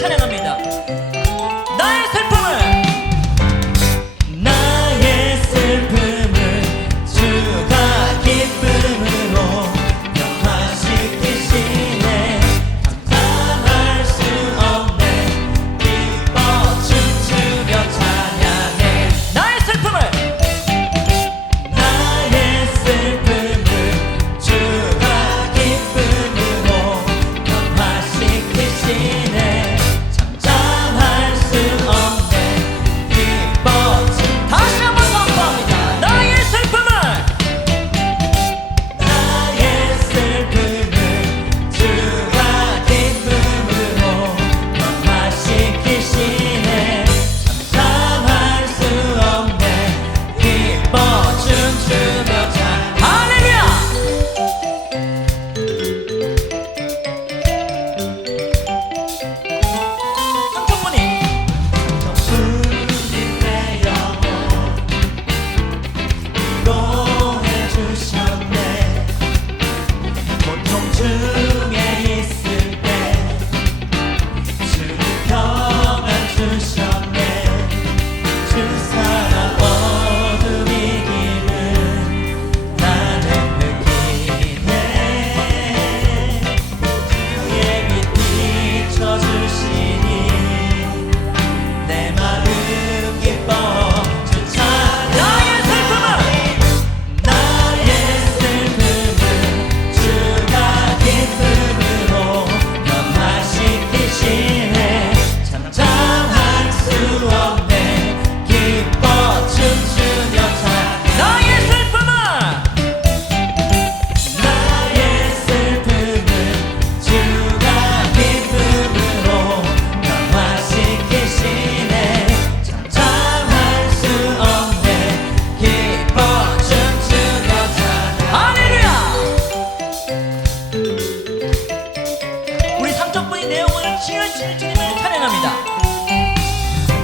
찬양합니다. 나의 슬픔을 주가 기쁨으로 변화시키시네. 감당할 수 없네. 기뻐 춤추며 찬양해. 나의 슬픔을 주가 기쁨으로 변화시키시네. 잠잠할 수 없네. 기뻐 다시 한번 선포합니다. 나의 슬픔을 주가 기쁨으로 변화시키시네. 잠잠할 수 없네. 기뻐 춤추며 찬 할렐루야. 상처뿐인 내 영혼 위로해 주셨네. 고통 중에 있을 때 주님 평안 주셨네. 주 사랑 어둠이 기는 나는 느끼네. 주의 빛 비춰주시니 내 마음 기뻐 주 찬양. 나의 슬픔을 주가 기쁨으로 변화시키시네. 잠잠할 수 없네. 기뻐 춤추며 찬. 나의 슬픔을 주가 기쁨으로 변화시키시네. 잠잠할 수 없네. 기뻐 춤추며 찬양. 할렐루야. 우리 상처뿐인 내 영혼을 치유하실 주님을 찬양합니다.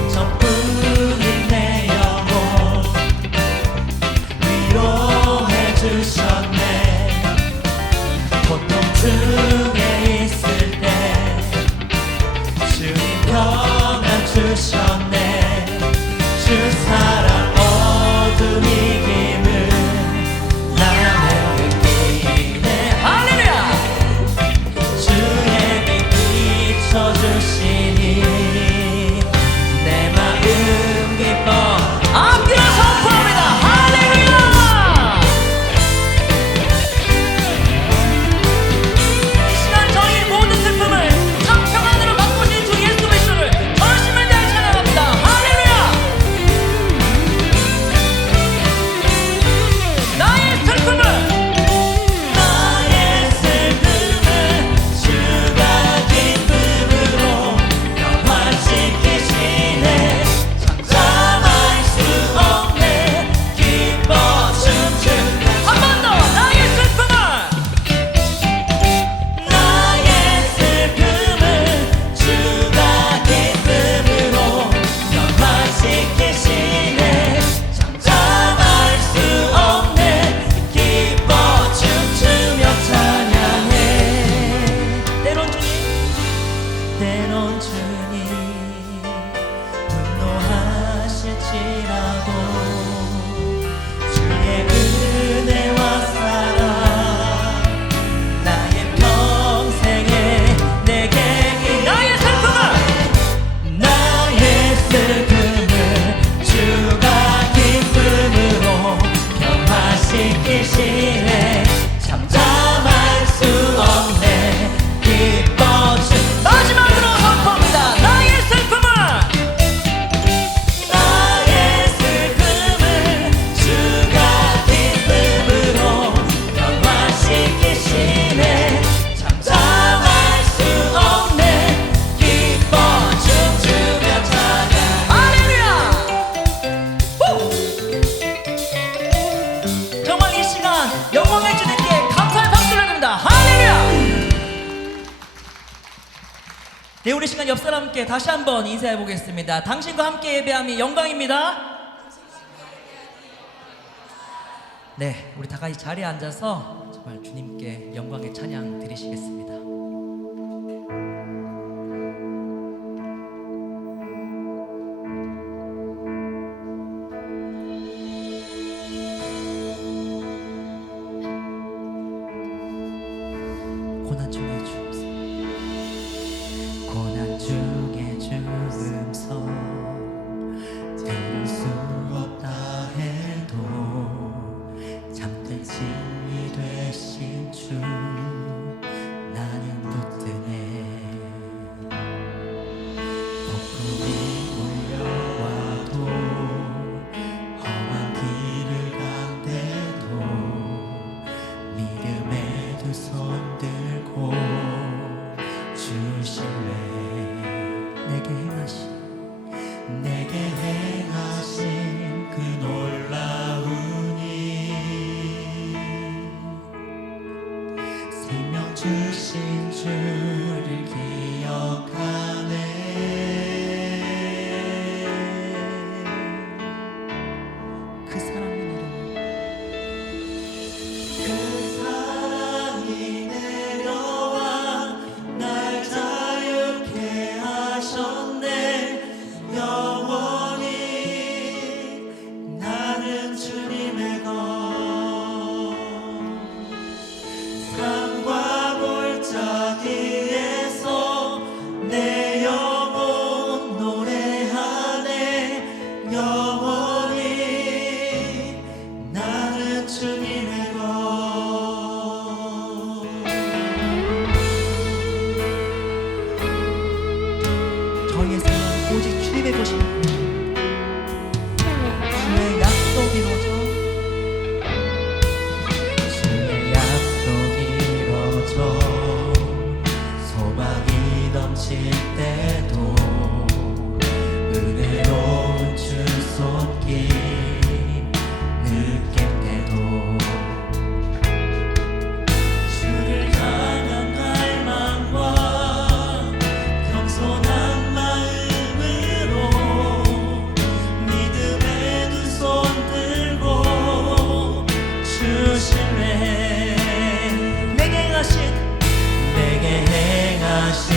상처뿐인 내 영혼 위로해 주셨네. 고통 중에 있을 때 주님 평안 주셨네. 주 사랑 어둠이 김을 나는 느끼네. 할렐루야. 주의 빛 비춰주시니 내 마음 기뻐 앞뒤로 선포합니다. 할렐루야. 이 시간 저희 모든 슬픔을 참 평안으로 바꾸신 주 예수 그리스도를 전심을 다해 찬양합니다. 할렐루야. 나의 슬픔을 주가 기쁨으로 변화시키시네. 잠잠할 수 없네. 기뻐 춤추며 한 번 더. 나의 슬픔을 주가 기쁨으로 변화시키시네. 잠잠할 수 없네. 기뻐 춤추며 찬양해. 때론 주님 분노하실지라도 주의 은혜와 사랑 나의 평생에 내게 나의 슬픔을 주가 기쁨으로 변화시키시네. 잠잠할 수 없네. 기뻐 춤 마지막으로 선포합니다. 나의 슬픔을 주가 기쁨으로 변화시키시네. 잠잠할 수 없네. 기뻐 춤추며 찬양. 할렐루야. 정말 이 시간 영광의 주님께 감사의 박수를 드립니다. 할렐루야. 네, 우리 시간 옆 사람께 다시 한번 인사해 보겠습니다. 당신과 함께 예배함이 영광입니다. 네, 우리 다 같이 자리에 앉아서 정말 주님께 영광의 찬양 드리시겠습니다. 내게 행하신 그 놀라운 일 생명 주신 주를 기억하네 그 사랑의 이름 그 사랑이 내려와 날 자유케 하셨네 영원히 나는 주님의 것 산과 골짜기에서 내 영혼 노래하네 영원히 나는 주님의 것 저희의 삶은 오직 주님의 것입니다. 주의 약속이 이루어져 주의 약속이 이루어져 소망이 넘칠 때도 은혜로운 주 손길 느낄 때도 주를 향한 갈망과 겸손한 마음으로 믿음의 두 손 들고 주실래 내게 행하신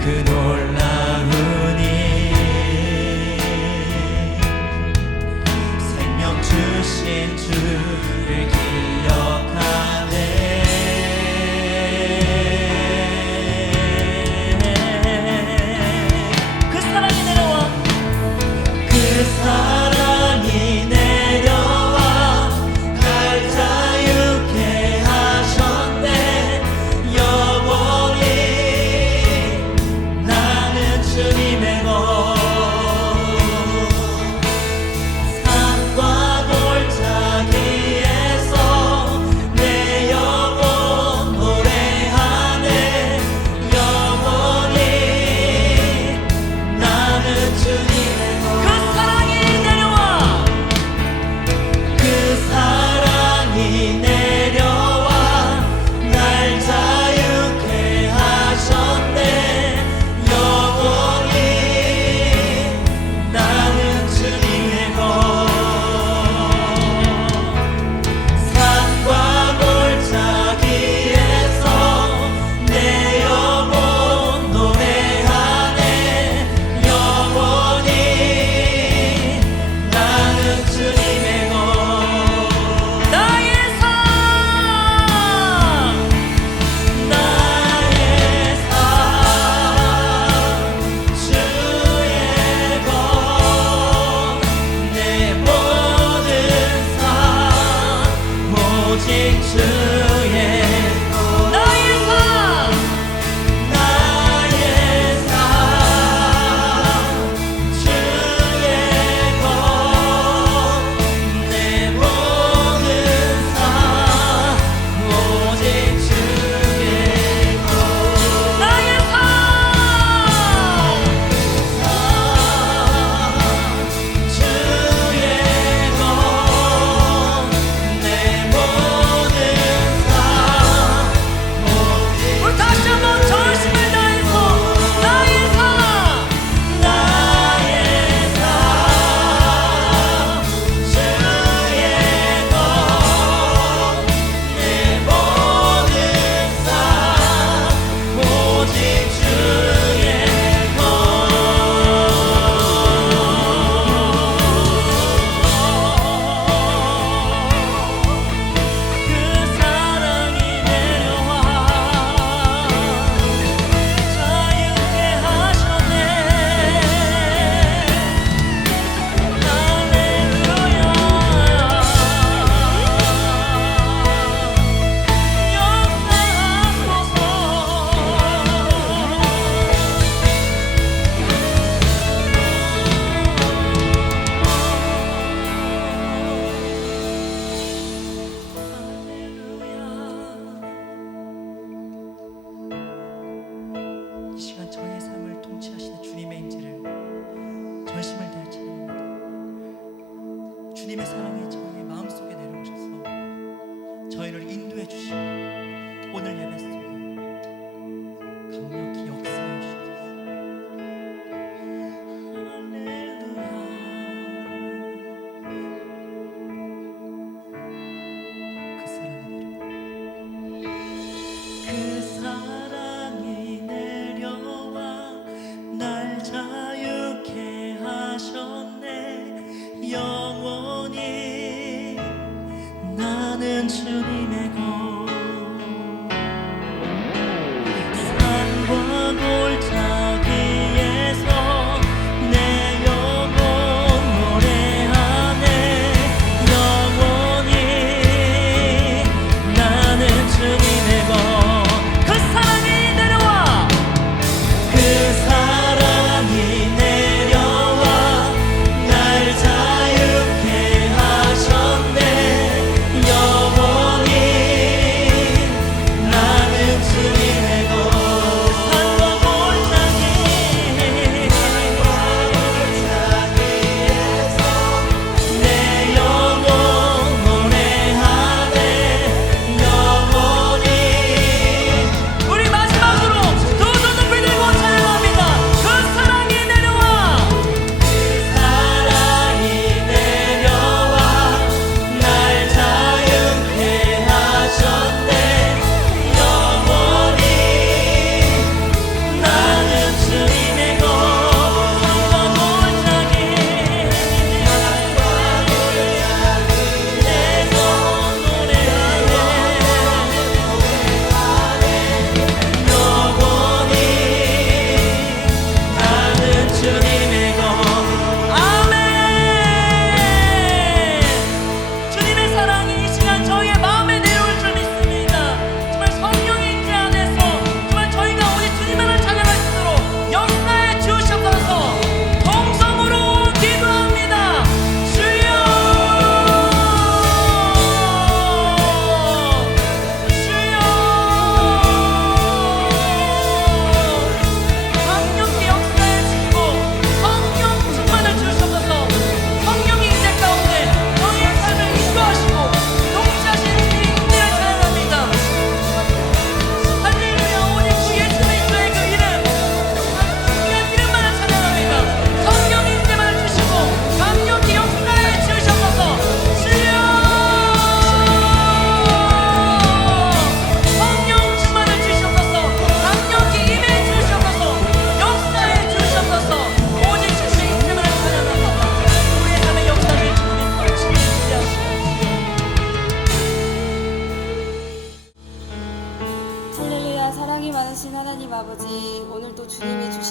그 놀라운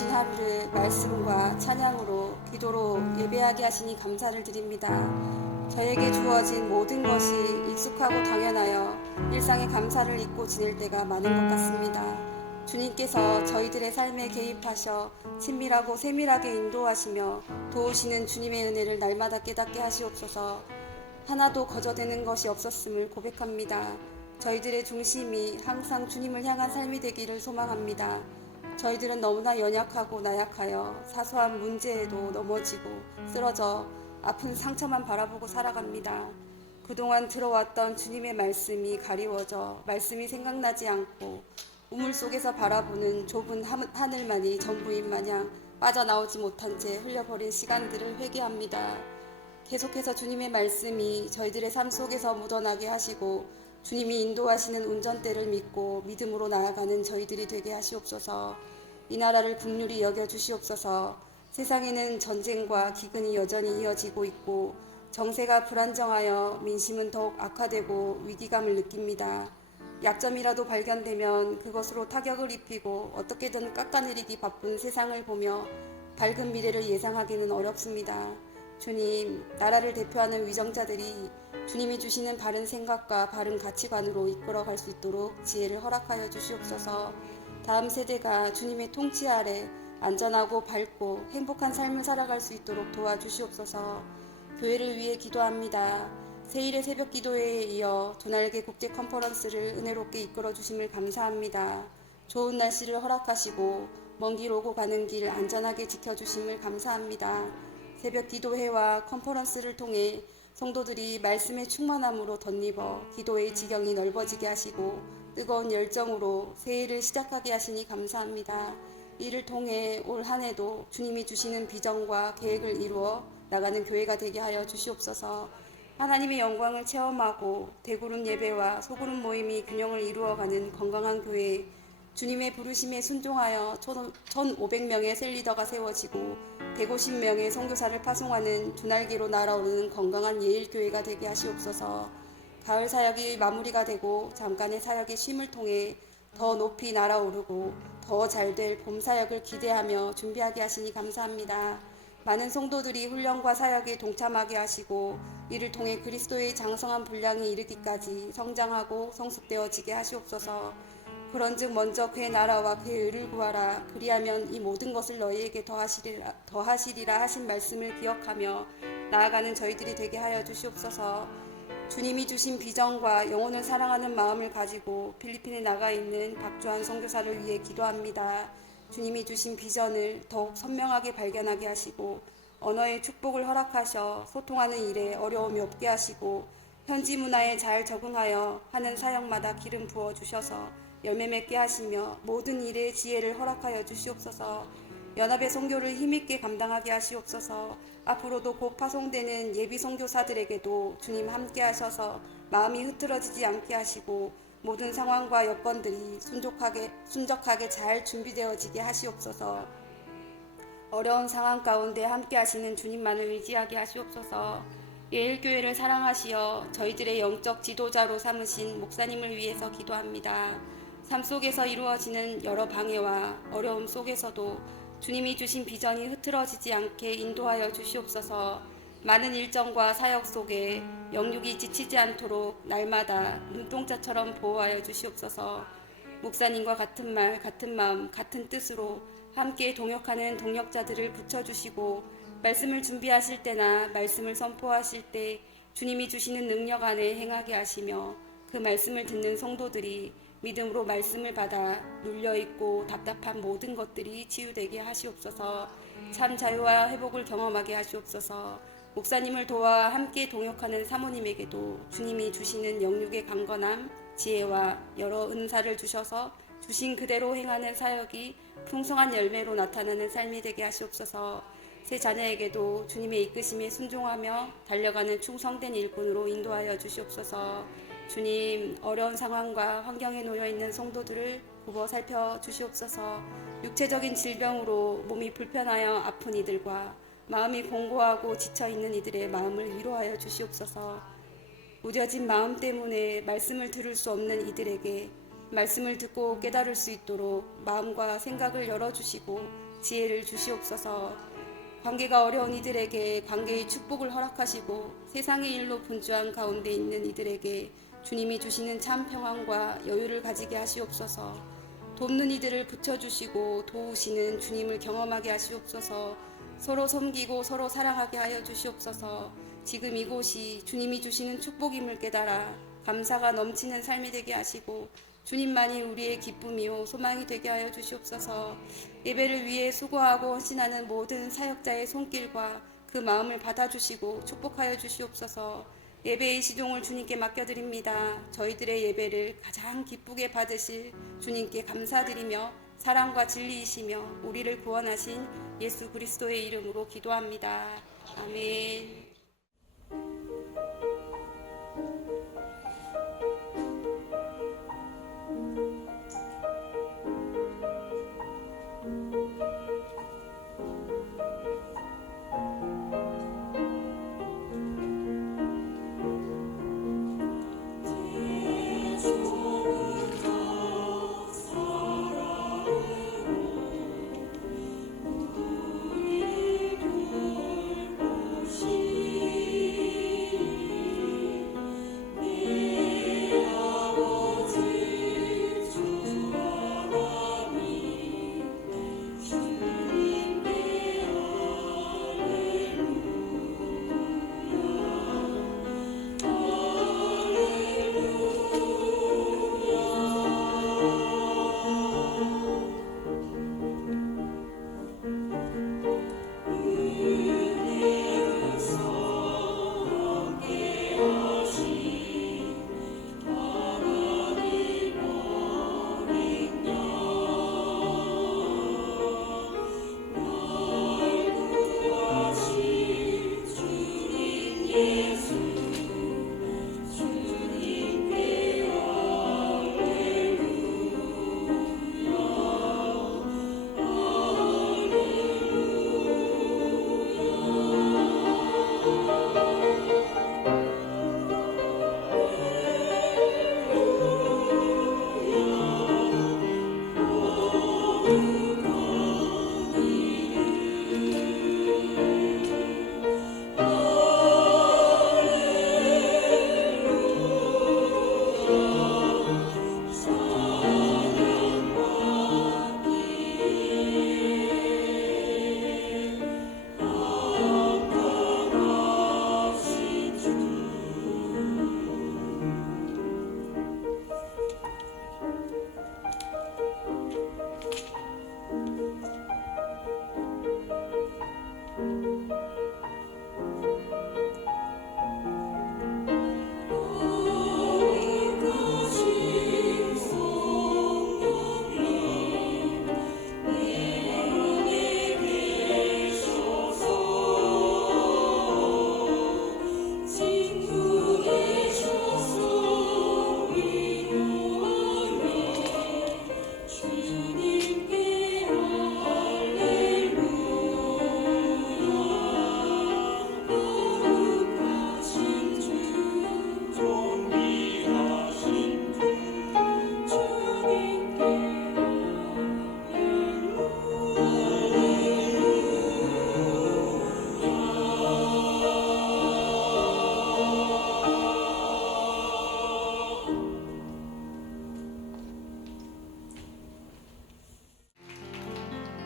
주신 하루를 말씀과 찬양으로 기도로 예배하게 하시니 감사를 드립니다. 저에게 주어진 모든 것이 익숙하고 당연하여 일상의 감사를 잊고 지낼 때가 많은 것 같습니다. 주님께서 저희들의 삶에 개입하셔 친밀하고 세밀하게 인도하시며 도우시는 주님의 은혜를 날마다 깨닫게 하시옵소서. 하나도 거저되는 것이 없었음을 고백합니다. 저희들의 중심이 항상 주님을 향한 삶이 되기를 소망합니다. 저희들은 너무나 연약하고 나약하여 사소한 문제에도 넘어지고 쓰러져 아픈 상처만 바라보고 살아갑니다. 그동안 들어왔던 주님의 말씀이 가리워져 말씀이 생각나지 않고 우물 속에서 바라보는 좁은 하늘만이 전부인 마냥 빠져나오지 못한 채 흘려버린 시간들을 회개합니다. 계속해서 주님의 말씀이 저희들의 삶 속에서 묻어나게 하시고 주님이 인도하시는 운전대를 믿고 믿음으로 나아가는 저희들이 되게 하시옵소서. 이 나라를 긍휼히 여겨 주시옵소서. 세상에는 전쟁과 기근이 여전히 이어지고 있고 정세가 불안정하여 민심은 더욱 악화되고 위기감을 느낍니다. 약점이라도 발견되면 그것으로 타격을 입히고 어떻게든 깎아내리기 바쁜 세상을 보며 밝은 미래를 예상하기는 어렵습니다. 주님, 나라를 대표하는 위정자들이 주님이 주시는 바른 생각과 바른 가치관으로 이끌어갈 수 있도록 지혜를 허락하여 주시옵소서. 다음 세대가 주님의 통치 아래 안전하고 밝고 행복한 삶을 살아갈 수 있도록 도와주시옵소서. 교회를 위해 기도합니다. 세일의 새벽 기도회에 이어 두날개 국제 컨퍼런스를 은혜롭게 이끌어 주심을 감사합니다. 좋은 날씨를 허락하시고 먼 길 오고 가는 길 안전하게 지켜주심을 감사합니다. 새벽 기도회와 컨퍼런스를 통해 성도들이 말씀의 충만함으로 덧입어 기도의 지경이 넓어지게 하시고 뜨거운 열정으로 새해를 시작하게 하시니 감사합니다. 이를 통해 올 한 해도 주님이 주시는 비전과 계획을 이루어 나가는 교회가 되게 하여 주시옵소서. 하나님의 영광을 체험하고 대구름 예배와 소그룹 모임이 균형을 이루어가는 건강한 교회, 주님의 부르심에 순종하여 1,500명의 셀리더가 세워지고 150명의 선교사를 파송하는 두날개로 날아오르는 건강한 예일교회가 되게 하시옵소서. 가을 사역이 마무리가 되고 잠깐의 사역의 쉼을 통해 더 높이 날아오르고 더 잘될 봄 사역을 기대하며 준비하게 하시니 감사합니다. 많은 성도들이 훈련과 사역에 동참하게 하시고 이를 통해 그리스도의 장성한 분량이 이르기까지 성장하고 성숙되어지게 하시옵소서. 그런즉 먼저 그의 나라와 그의 의를 구하라. 그리하면 이 모든 것을 너희에게 더하시리라 하신 말씀을 기억하며 나아가는 저희들이 되게 하여 주시옵소서. 주님이 주신 비전과 영혼을 사랑하는 마음을 가지고 필리핀에 나가 있는 박주한 선교사를 위해 기도합니다. 주님이 주신 비전을 더욱 선명하게 발견하게 하시고 언어의 축복을 허락하셔 소통하는 일에 어려움이 없게 하시고 현지 문화에 잘 적응하여 하는 사역마다 기름 부어 주셔서 열매 맺게 하시며 모든 일에 지혜를 허락하여 주시옵소서. 연합의 선교를 힘있게 감당하게 하시옵소서. 앞으로도 곧 파송되는 예비 선교사들에게도 주님 함께 하셔서 마음이 흐트러지지 않게 하시고 모든 상황과 여건들이 순적하게 잘 준비되어지게 하시옵소서. 어려운 상황 가운데 함께 하시는 주님만을 의지하게 하시옵소서. 예일교회를 사랑하시어 저희들의 영적 지도자로 삼으신 목사님을 위해서 기도합니다. 삶 속에서 이루어지는 여러 방해와 어려움 속에서도 주님이 주신 비전이 흐트러지지 않게 인도하여 주시옵소서. 많은 일정과 사역 속에 영육이 지치지 않도록 날마다 눈동자처럼 보호하여 주시옵소서. 목사님과 같은 말, 같은 마음, 같은 뜻으로 함께 동역하는 동역자들을 붙여주시고 말씀을 준비하실 때나 말씀을 선포하실 때 주님이 주시는 능력 안에 행하게 하시며 그 말씀을 듣는 성도들이 믿음으로 말씀을 받아 눌려있고 답답한 모든 것들이 치유되게 하시옵소서. 참 자유와 회복을 경험하게 하시옵소서. 목사님을 도와 함께 동역하는 사모님에게도 주님이 주시는 영육의 강건함, 지혜와 여러 은사를 주셔서 주신 그대로 행하는 사역이 풍성한 열매로 나타나는 삶이 되게 하시옵소서. 새 자녀에게도 주님의 이끄심에 순종하며 달려가는 충성된 일꾼으로 인도하여 주시옵소서. 주님, 어려운 상황과 환경에 놓여있는 성도들을 굽어 살펴주시옵소서. 육체적인 질병으로 몸이 불편하여 아픈 이들과 마음이 공고하고 지쳐있는 이들의 마음을 위로하여 주시옵소서. 무뎌진 마음 때문에 말씀을 들을 수 없는 이들에게 말씀을 듣고 깨달을 수 있도록 마음과 생각을 열어주시고 지혜를 주시옵소서. 관계가 어려운 이들에게 관계의 축복을 허락하시고 세상의 일로 분주한 가운데 있는 이들에게 주님이 주시는 참 평안과 여유를 가지게 하시옵소서. 돕는 이들을 붙여주시고 도우시는 주님을 경험하게 하시옵소서. 서로 섬기고 서로 사랑하게 하여 주시옵소서. 지금 이곳이 주님이 주시는 축복임을 깨달아 감사가 넘치는 삶이 되게 하시고 주님만이 우리의 기쁨이요 소망이 되게 하여 주시옵소서. 예배를 위해 수고하고 헌신하는 모든 사역자의 손길과 그 마음을 받아주시고 축복하여 주시옵소서. 예배의 시종을 주님께 맡겨드립니다. 저희들의 예배를 가장 기쁘게 받으실 주님께 감사드리며 사랑과 진리이시며 우리를 구원하신 예수 그리스도의 이름으로 기도합니다. 아멘.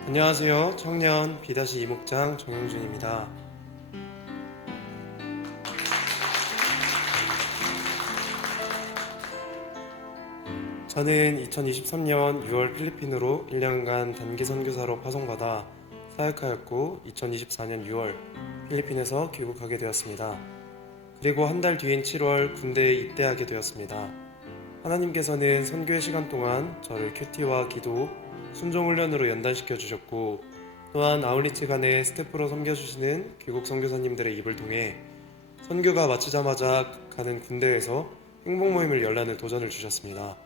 안녕하세요. 청년 B-2목장 정용준입니다. 저는 2023년 6월 필리핀으로 1년간 단기 선교사로 파송받아 사역하였고 2024년 6월 필리핀에서 귀국하게 되었습니다. 그리고 한 달 뒤인 7월 군대에 입대하게 되었습니다. 하나님께서는 선교의 시간 동안 저를 큐티와 기도, 순종훈련으로 연단시켜 주셨고 또한 아울리치 간의 스태프로 섬겨주시는 귀국 선교사님들의 입을 통해 선교가 마치자마자 가는 군대에서 행복모임을 열라는 도전을 주셨습니다.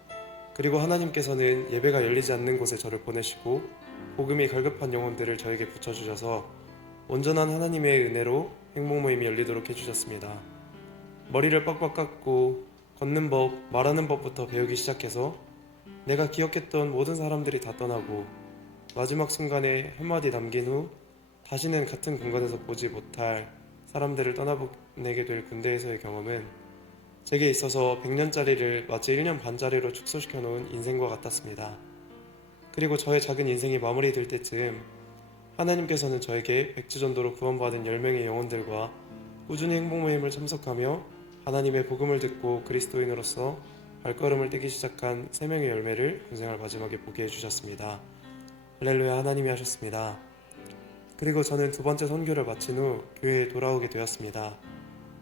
그리고 하나님께서는 예배가 열리지 않는 곳에 저를 보내시고 복음이 갈급한 영혼들을 저에게 붙여주셔서 온전한 하나님의 은혜로 행복모임이 열리도록 해주셨습니다. 머리를 빡빡 깎고 걷는 법, 말하는 법부터 배우기 시작해서 내가 기억했던 모든 사람들이 다 떠나고 마지막 순간에 한마디 남긴 후 다시는 같은 공간에서 보지 못할 사람들을 떠나보내게 될 군대에서의 경험은 제게 있어서 100년짜리를 마치 1년 반짜리로 축소시켜 놓은 인생과 같았습니다. 그리고 저의 작은 인생이 마무리될 때쯤 하나님께서는 저에게 백지전도로 구원받은 10명의 영혼들과 꾸준히 행복모임을 참석하며 하나님의 복음을 듣고 그리스도인으로서 발걸음을 떼기 시작한 3명의 열매를 군생활 마지막에 보게 해주셨습니다. 할렐루야, 하나님이 하셨습니다. 그리고 저는 두 번째 선교를 마친 후 교회에 돌아오게 되었습니다.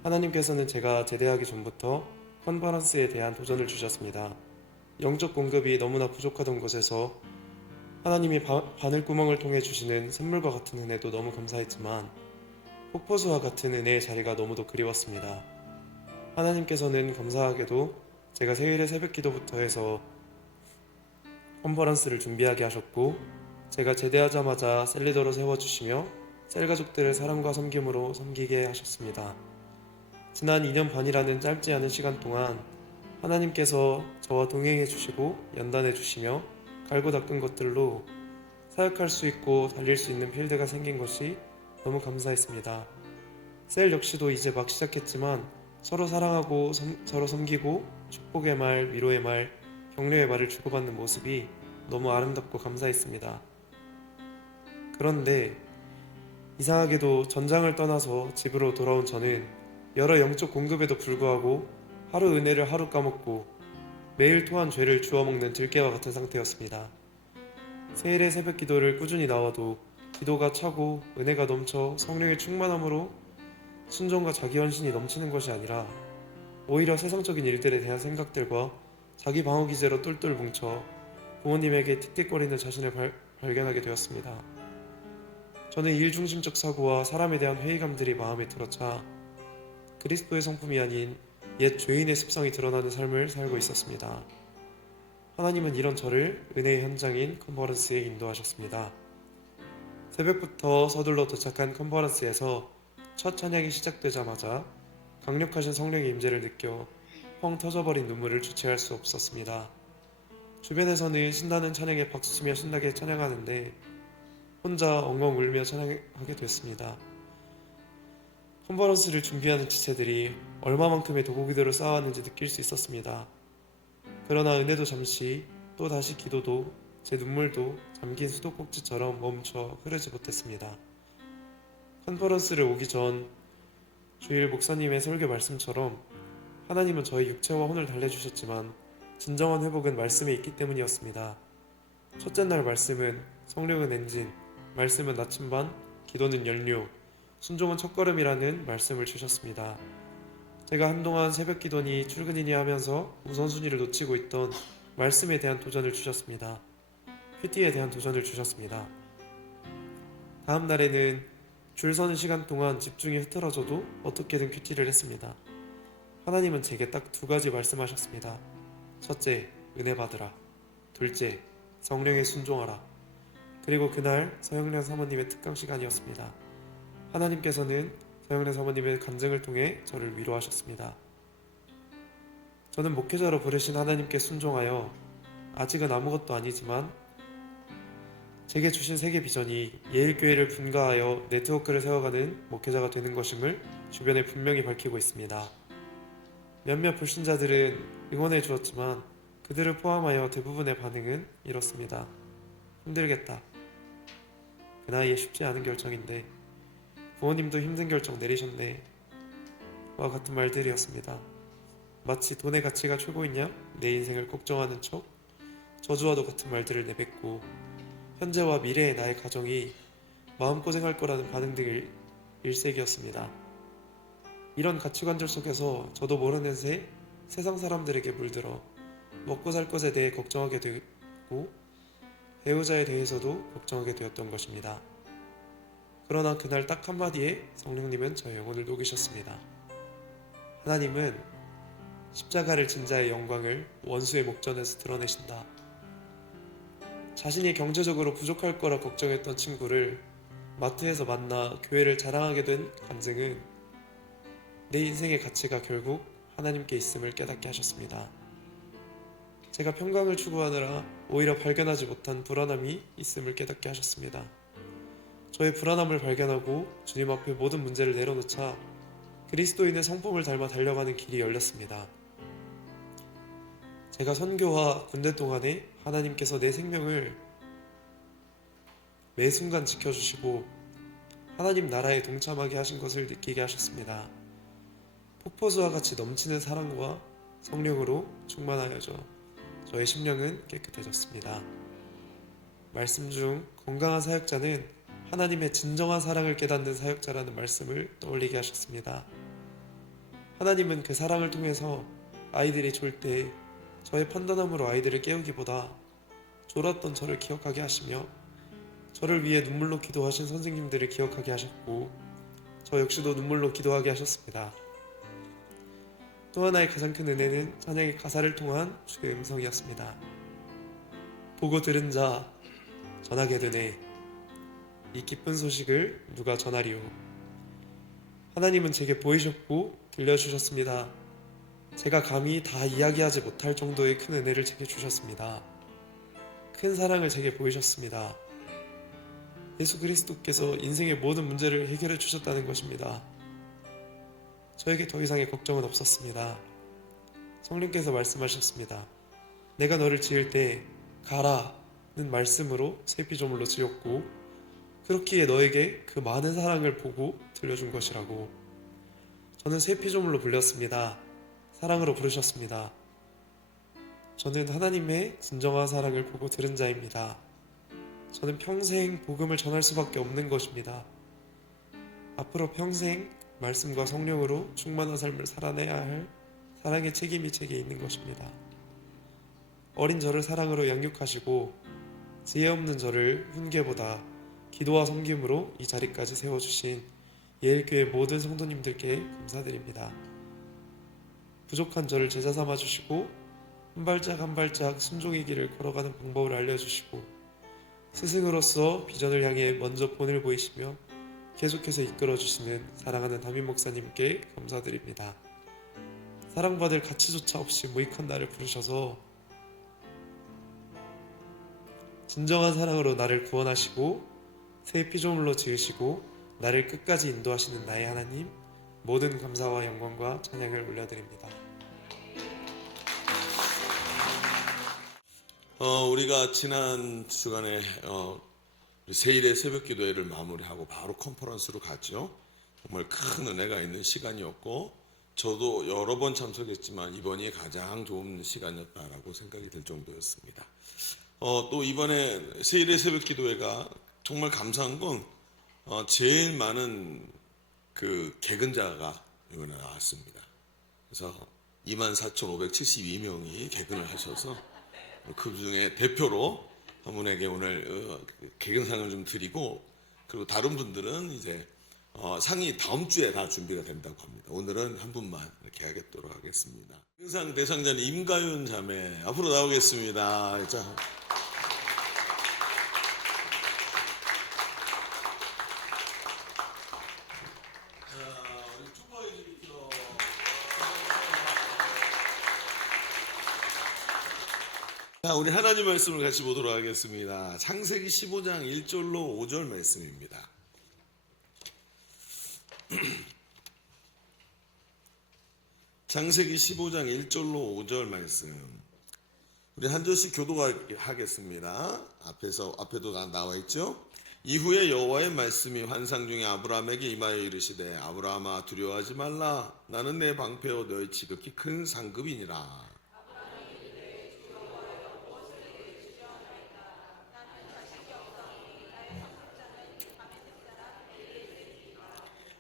하나님께서는 제가 제대하기 전부터 컨퍼런스에 대한 도전을 주셨습니다. 영적 공급이 너무나 부족하던 곳에서 하나님이 바늘구멍을 통해 주시는 샘물과 같은 은혜도 너무 감사했지만 폭포수와 같은 은혜의 자리가 너무도 그리웠습니다. 하나님께서는 감사하게도 제가 세일의 새벽기도부터 해서 컨퍼런스를 준비하게 하셨고 제가 제대하자마자 셀리더로 세워주시며 셀가족들을 사랑과 섬김으로 섬기게 하셨습니다. 지난 2년 반이라는 짧지 않은 시간 동안 하나님께서 저와 동행해 주시고 연단해 주시며 갈고 닦은 것들로 사역할 수 있고 달릴 수 있는 필드가 생긴 것이 너무 감사했습니다. 셀 역시도 이제 막 시작했지만 서로 사랑하고 서로 섬기고 축복의 말, 위로의 말, 격려의 말을 주고받는 모습이 너무 아름답고 감사했습니다. 그런데 이상하게도 전장을 떠나서 집으로 돌아온 저는 여러 영적 공급에도 불구하고 하루 은혜를 하루 까먹고 매일 토한 죄를 주워먹는 들깨와 같은 상태였습니다. 세일의 새벽 기도를 꾸준히 나와도 기도가 차고 은혜가 넘쳐 성령의 충만함으로 순종과 자기 헌신이 넘치는 것이 아니라 오히려 세상적인 일들에 대한 생각들과 자기 방어 기제로 똘똘 뭉쳐 부모님에게 틱틱거리는 자신을 발견하게 되었습니다. 저는 일중심적 사고와 사람에 대한 회의감들이 마음에 들어차 그리스도의 성품이 아닌 옛 죄인의 습성이 드러나는 삶을 살고 있었습니다. 하나님은 이런 저를 은혜의 현장인 컨퍼런스에 인도하셨습니다. 새벽부터 서둘러 도착한 컨퍼런스에서 첫 찬양이 시작되자마자 강력하신 성령의 임재를 느껴 펑 터져버린 눈물을 주체할 수 없었습니다. 주변에서는 신나는 찬양에 박수치며 신나게 찬양하는데 혼자 엉엉 울며 찬양하게 됐습니다. 컨퍼런스를 준비하는 지체들이 얼마만큼의 도구기도를 쌓아왔는지 느낄 수 있었습니다. 그러나 은혜도 잠시 또 다시 기도도 제 눈물도 잠긴 수도꼭지처럼 멈춰 흐르지 못했습니다. 컨퍼런스를 오기 전 주일 목사님의 설교 말씀처럼 하나님은 저의 육체와 혼을 달래주셨지만 진정한 회복은 말씀에 있기 때문이었습니다. 첫째 날 말씀은 성령은 엔진, 말씀은 나침반, 기도는 연료, 순종은 첫걸음이라는 말씀을 주셨습니다. 제가 한동안 새벽 기도니 출근이니 하면서 우선순위를 놓치고 있던 말씀에 대한 도전을 주셨습니다. 큐티에 대한 도전을 주셨습니다. 다음 날에는 줄 서는 시간 동안 집중이 흐트러져도 어떻게든 큐티를 했습니다. 하나님은 제게 딱 2가지 말씀하셨습니다. 첫째, 은혜 받으라. 둘째, 성령에 순종하라. 그리고 그날 서영련 사모님의 특강 시간이었습니다. 하나님께서는 서영련 사모님의 간증을 통해 저를 위로하셨습니다. 저는 목회자로 부르신 하나님께 순종하여 아직은 아무것도 아니지만 제게 주신 세계 비전이 예일교회를 분가하여 네트워크를 세워가는 목회자가 되는 것임을 주변에 분명히 밝히고 있습니다. 몇몇 불신자들은 응원해 주었지만 그들을 포함하여 대부분의 반응은 이렇습니다. 힘들겠다. 그 나이에 쉽지 않은 결정인데 부모님도 힘든 결정 내리셨네. 와 같은 말들이었습니다. 마치 돈의 가치가 최고이냐? 내 인생을 걱정하는 척 저주와도 같은 말들을 내뱉고 현재와 미래의 나의 가정이 마음고생할 거라는 반응 등 일색이었습니다. 이런 가치관들 속에서 저도 모르는 새 세상 사람들에게 물들어 먹고 살 것에 대해 걱정하게 되고 배우자에 대해서도 걱정하게 되었던 것입니다. 그러나 그날 딱 한마디에 성령님은 저의 영혼을 녹이셨습니다. 하나님은 십자가를 진 자의 영광을 원수의 목전에서 드러내신다. 자신이 경제적으로 부족할 거라 걱정했던 친구를 마트에서 만나 교회를 자랑하게 된 간증은 내 인생의 가치가 결국 하나님께 있음을 깨닫게 하셨습니다. 제가 평강을 추구하느라 오히려 발견하지 못한 불안함이 있음을 깨닫게 하셨습니다. 저의 불안함을 발견하고 주님 앞에 모든 문제를 내려놓자 그리스도인의 성품을 닮아 달려가는 길이 열렸습니다. 제가 선교와 군대 동안에 하나님께서 내 생명을 매 순간 지켜주시고 하나님 나라에 동참하게 하신 것을 느끼게 하셨습니다. 폭포수와 같이 넘치는 사랑과 성령으로 충만하여져 저의 심령은 깨끗해졌습니다. 말씀 중 건강한 사역자는 하나님의 진정한 사랑을 깨닫는 사역자라는 말씀을 떠올리게 하셨습니다. 하나님은 그 사랑을 통해서 아이들이 졸 때 저의 판단함으로 아이들을 깨우기보다 졸았던 저를 기억하게 하시며 저를 위해 눈물로 기도하신 선생님들을 기억하게 하셨고 저 역시도 눈물로 기도하게 하셨습니다. 또 하나의 가장 큰 은혜는 찬양의 가사를 통한 주의 음성이었습니다. 보고 들은 자 전하게 되네. 이 기쁜 소식을 누가 전하리요. 하나님은 제게 보이셨고 들려주셨습니다. 제가 감히 다 이야기하지 못할 정도의 큰 은혜를 제게 주셨습니다. 큰 사랑을 제게 보이셨습니다. 예수 그리스도께서 인생의 모든 문제를 해결해 주셨다는 것입니다. 저에게 더 이상의 걱정은 없었습니다. 성령께서 말씀하셨습니다. 내가 너를 지을 때 가라는 말씀으로 새 피조물로 지었고 그렇기에 너에게 그 많은 사랑을 보고 들려준 것이라고. 저는 새 피조물로 불렸습니다. 사랑으로 부르셨습니다. 저는 하나님의 진정한 사랑을 보고 들은 자입니다. 저는 평생 복음을 전할 수밖에 없는 것입니다. 앞으로 평생 말씀과 성령으로 충만한 삶을 살아내야 할 사랑의 책임이 제게 있는 것입니다. 어린 저를 사랑으로 양육하시고 지혜 없는 저를 훈계보다 기도와 섬김으로 이 자리까지 세워주신 예일교회 모든 성도님들께 감사드립니다. 부족한 저를 제자 삼아주시고 한 발짝 한 발짝 순종의 길을 걸어가는 방법을 알려주시고 스승으로서 비전을 향해 먼저 본을 보이시며 계속해서 이끌어주시는 사랑하는 담임 목사님께 감사드립니다. 사랑받을 가치조차 없이 무익한 나를 부르셔서 진정한 사랑으로 나를 구원하시고 새 피조물로 지으시고 나를 끝까지 인도하시는 나의 하나님, 모든 감사와 영광과 찬양을 올려드립니다. 우리가 지난 주간에 세일의 새벽 기도회를 마무리하고 바로 컨퍼런스로 갔죠. 정말 큰 은혜가 있는 시간이었고 저도 여러 번 참석했지만 이번이 가장 좋은 시간이었다라고 생각이 들 정도였습니다. 또 이번에 세일의 새벽 기도회가 정말 감사한 건 제일 많은 그 개근자가 이번에 나왔습니다. 그래서 24,572명이 개근을 하셔서 그 중에 대표로 한 분에게 오늘 개근상을 좀 드리고, 그리고 다른 분들은 이제 상이 다음 주에 다 준비가 된다고 합니다. 오늘은 한 분만 이렇게 하겠도록 하겠습니다. 개근상 대상자는 임가윤 자매 앞으로 나오겠습니다. 자. 자, 우리 하나님 말씀을 같이 보도록 하겠습니다. 창세기 15장 1절로 5절 말씀입니다. 창세기 15장 1절로 5절 말씀. 우리 한 절씩 교도하겠습니다. 앞에도 나와 있죠? 이후에 여호와의 말씀이 환상 중에 아브라함에게 임하여 이르시되 아브라함아 두려워하지 말라. 나는 내 방패요 너희 지극히 큰 상급이니라.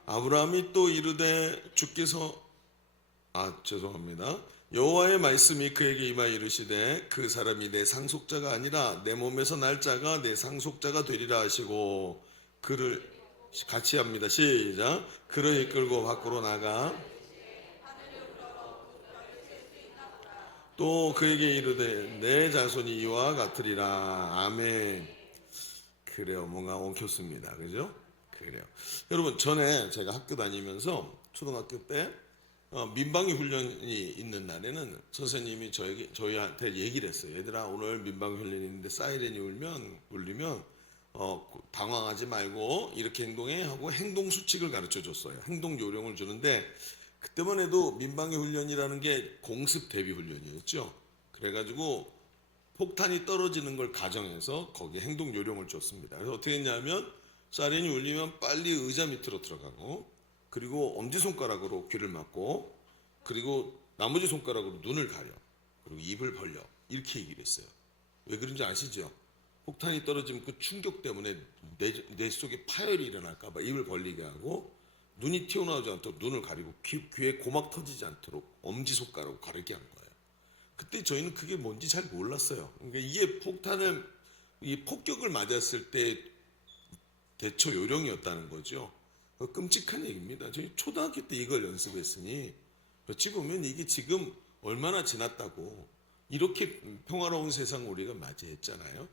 아브라함이 또 이르되 주께서 여호와의 말씀이 그에게 임하여 이르시되 그 사람이 내 상속자가 아니라 내 몸에서 날 자가 내 상속자가 되리라 하시고 그를 같이 합니다. 시작. 그를 이끌고 밖으로 나가 또 그에게 이르되 내 자손이 이와 같으리라. 아멘. 그래요. 뭔가 엉켰습니다. 그죠? 그래요. 여러분, 전에 제가 학교 다니면서 초등학교 때 민방위 훈련이 있는 날에는 선생님이 저희한테 얘기를 했어요. 얘들아, 오늘 민방위 훈련이 있는데 사이렌이 울리면 당황하지 말고 이렇게 행동해 하고 행동 수칙을 가르쳐 줬어요. 행동 요령을 주는데, 그때만 해도 민방위 훈련이라는 게 공습 대비 훈련이었죠. 그래가지고 폭탄이 떨어지는 걸 가정해서 거기에 행동 요령을 줬습니다. 그래서 어떻게 했냐면, 사이렌이 울리면 빨리 의자 밑으로 들어가고, 그리고 엄지손가락으로 귀를 막고, 그리고 나머지 손가락으로 눈을 가려, 그리고 입을 벌려, 이렇게 얘기를 했어요. 왜 그런지 아시죠? 폭탄이 떨어지면 그 충격 때문에 뇌 속에 파열이 일어날까봐 입을 벌리게 하고, 눈이 튀어나오지 않도록 눈을 가리고, 귀에 고막 터지지 않도록 엄지손가락으로 가리게 한 거예요. 그때 저희는 그게 뭔지 잘 몰랐어요. 그러니까 이게 폭격을 맞았을 때 대처 요령이었다는 거죠. 끔찍한 얘기입니다. 저희 초등학교 때 이걸 연습했으니, 어찌 보면 이게 지금 얼마나 지났다고 이렇게 평화로운 세상 우리가 맞이했잖아요.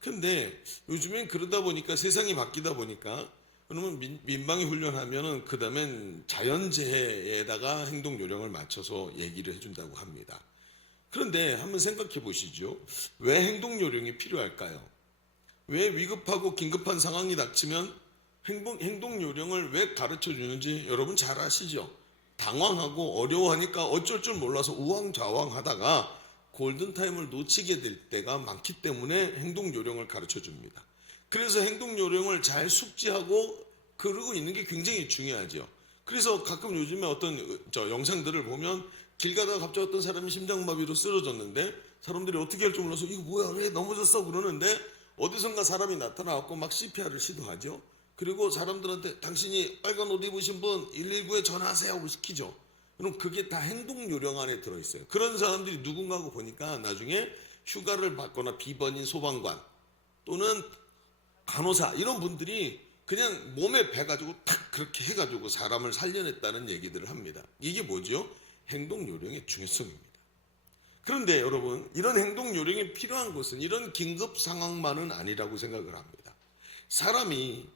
근데 요즘엔 그러다 보니까, 세상이 바뀌다 보니까, 그러면 민방위 훈련하면은 그 다음엔 자연재해에다가 행동 요령을 맞춰서 얘기를 해준다고 합니다. 그런데 한번 생각해 보시죠. 왜 행동 요령이 필요할까요? 왜 위급하고 긴급한 상황이 닥치면 행동 요령을 왜 가르쳐 주는지 여러분 잘 아시죠? 당황하고 어려워하니까 어쩔 줄 몰라서 우왕좌왕 하다가 골든타임을 놓치게 될 때가 많기 때문에 행동 요령을 가르쳐 줍니다. 그래서 행동 요령을 잘 숙지하고 그러고 있는 게 굉장히 중요하죠. 그래서 가끔 요즘에 어떤 영상들을 보면, 길 가다가 갑자기 어떤 사람이 심장마비로 쓰러졌는데 사람들이 어떻게 할 줄 몰라서 이거 뭐야, 왜 넘어졌어 그러는데, 어디선가 사람이 나타나고 막 CPR을 시도하죠. 그리고 사람들한테 당신이 빨간 옷 입으신 분 119에 전화하세요 하고 시키죠. 그럼 그게 다 행동 요령 안에 들어있어요. 그런 사람들이 누군가 하고 보니까 나중에 휴가를 받거나 비번인 소방관 또는 간호사 이런 분들이 그냥 몸에 배가지고 탁 그렇게 해가지고 사람을 살려냈다는 얘기들을 합니다. 이게 뭐죠? 행동 요령의 중요성입니다. 그런데 여러분, 이런 행동 요령이 필요한 것은 이런 긴급 상황만은 아니라고 생각을 합니다. 사람이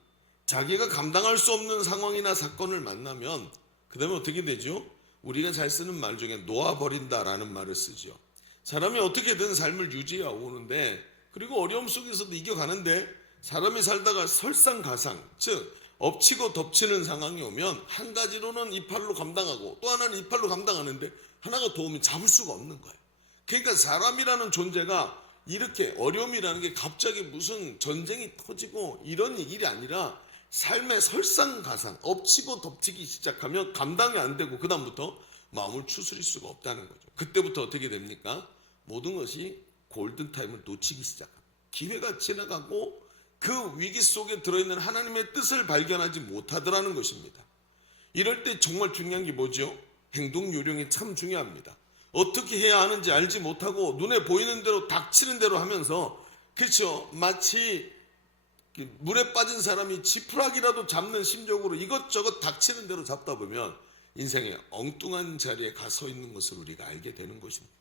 자기가 감당할 수 없는 상황이나 사건을 만나면 그 다음에 어떻게 되죠? 우리가 잘 쓰는 말 중에 놓아버린다라는 말을 쓰죠. 사람이 어떻게든 삶을 유지해 오는데, 그리고 어려움 속에서도 이겨가는데, 사람이 살다가 설상가상, 즉 엎치고 덮치는 상황이 오면 한 가지로는 이 팔로 감당하고 또 하나는 이 팔로 감당하는데 하나가 도움이 잡을 수가 없는 거예요. 그러니까 사람이라는 존재가 이렇게 어려움이라는 게 갑자기 무슨 전쟁이 터지고 이런 일이 아니라 삶의 설상가상, 엎치고 덮치기 시작하면 감당이 안 되고 그 다음부터 마음을 추스릴 수가 없다는 거죠. 그때부터 어떻게 됩니까? 모든 것이 골든타임을 놓치기 시작합니다. 기회가 지나가고 그 위기 속에 들어있는 하나님의 뜻을 발견하지 못하더라는 것입니다. 이럴 때 정말 중요한 게 뭐죠? 행동 요령이 참 중요합니다. 어떻게 해야 하는지 알지 못하고 눈에 보이는 대로 닥치는 대로 하면서, 그렇죠, 마치 물에 빠진 사람이 지푸라기라도 잡는 심정으로 이것저것 닥치는 대로 잡다 보면 인생의 엉뚱한 자리에 가서 있는 것을 우리가 알게 되는 것입니다.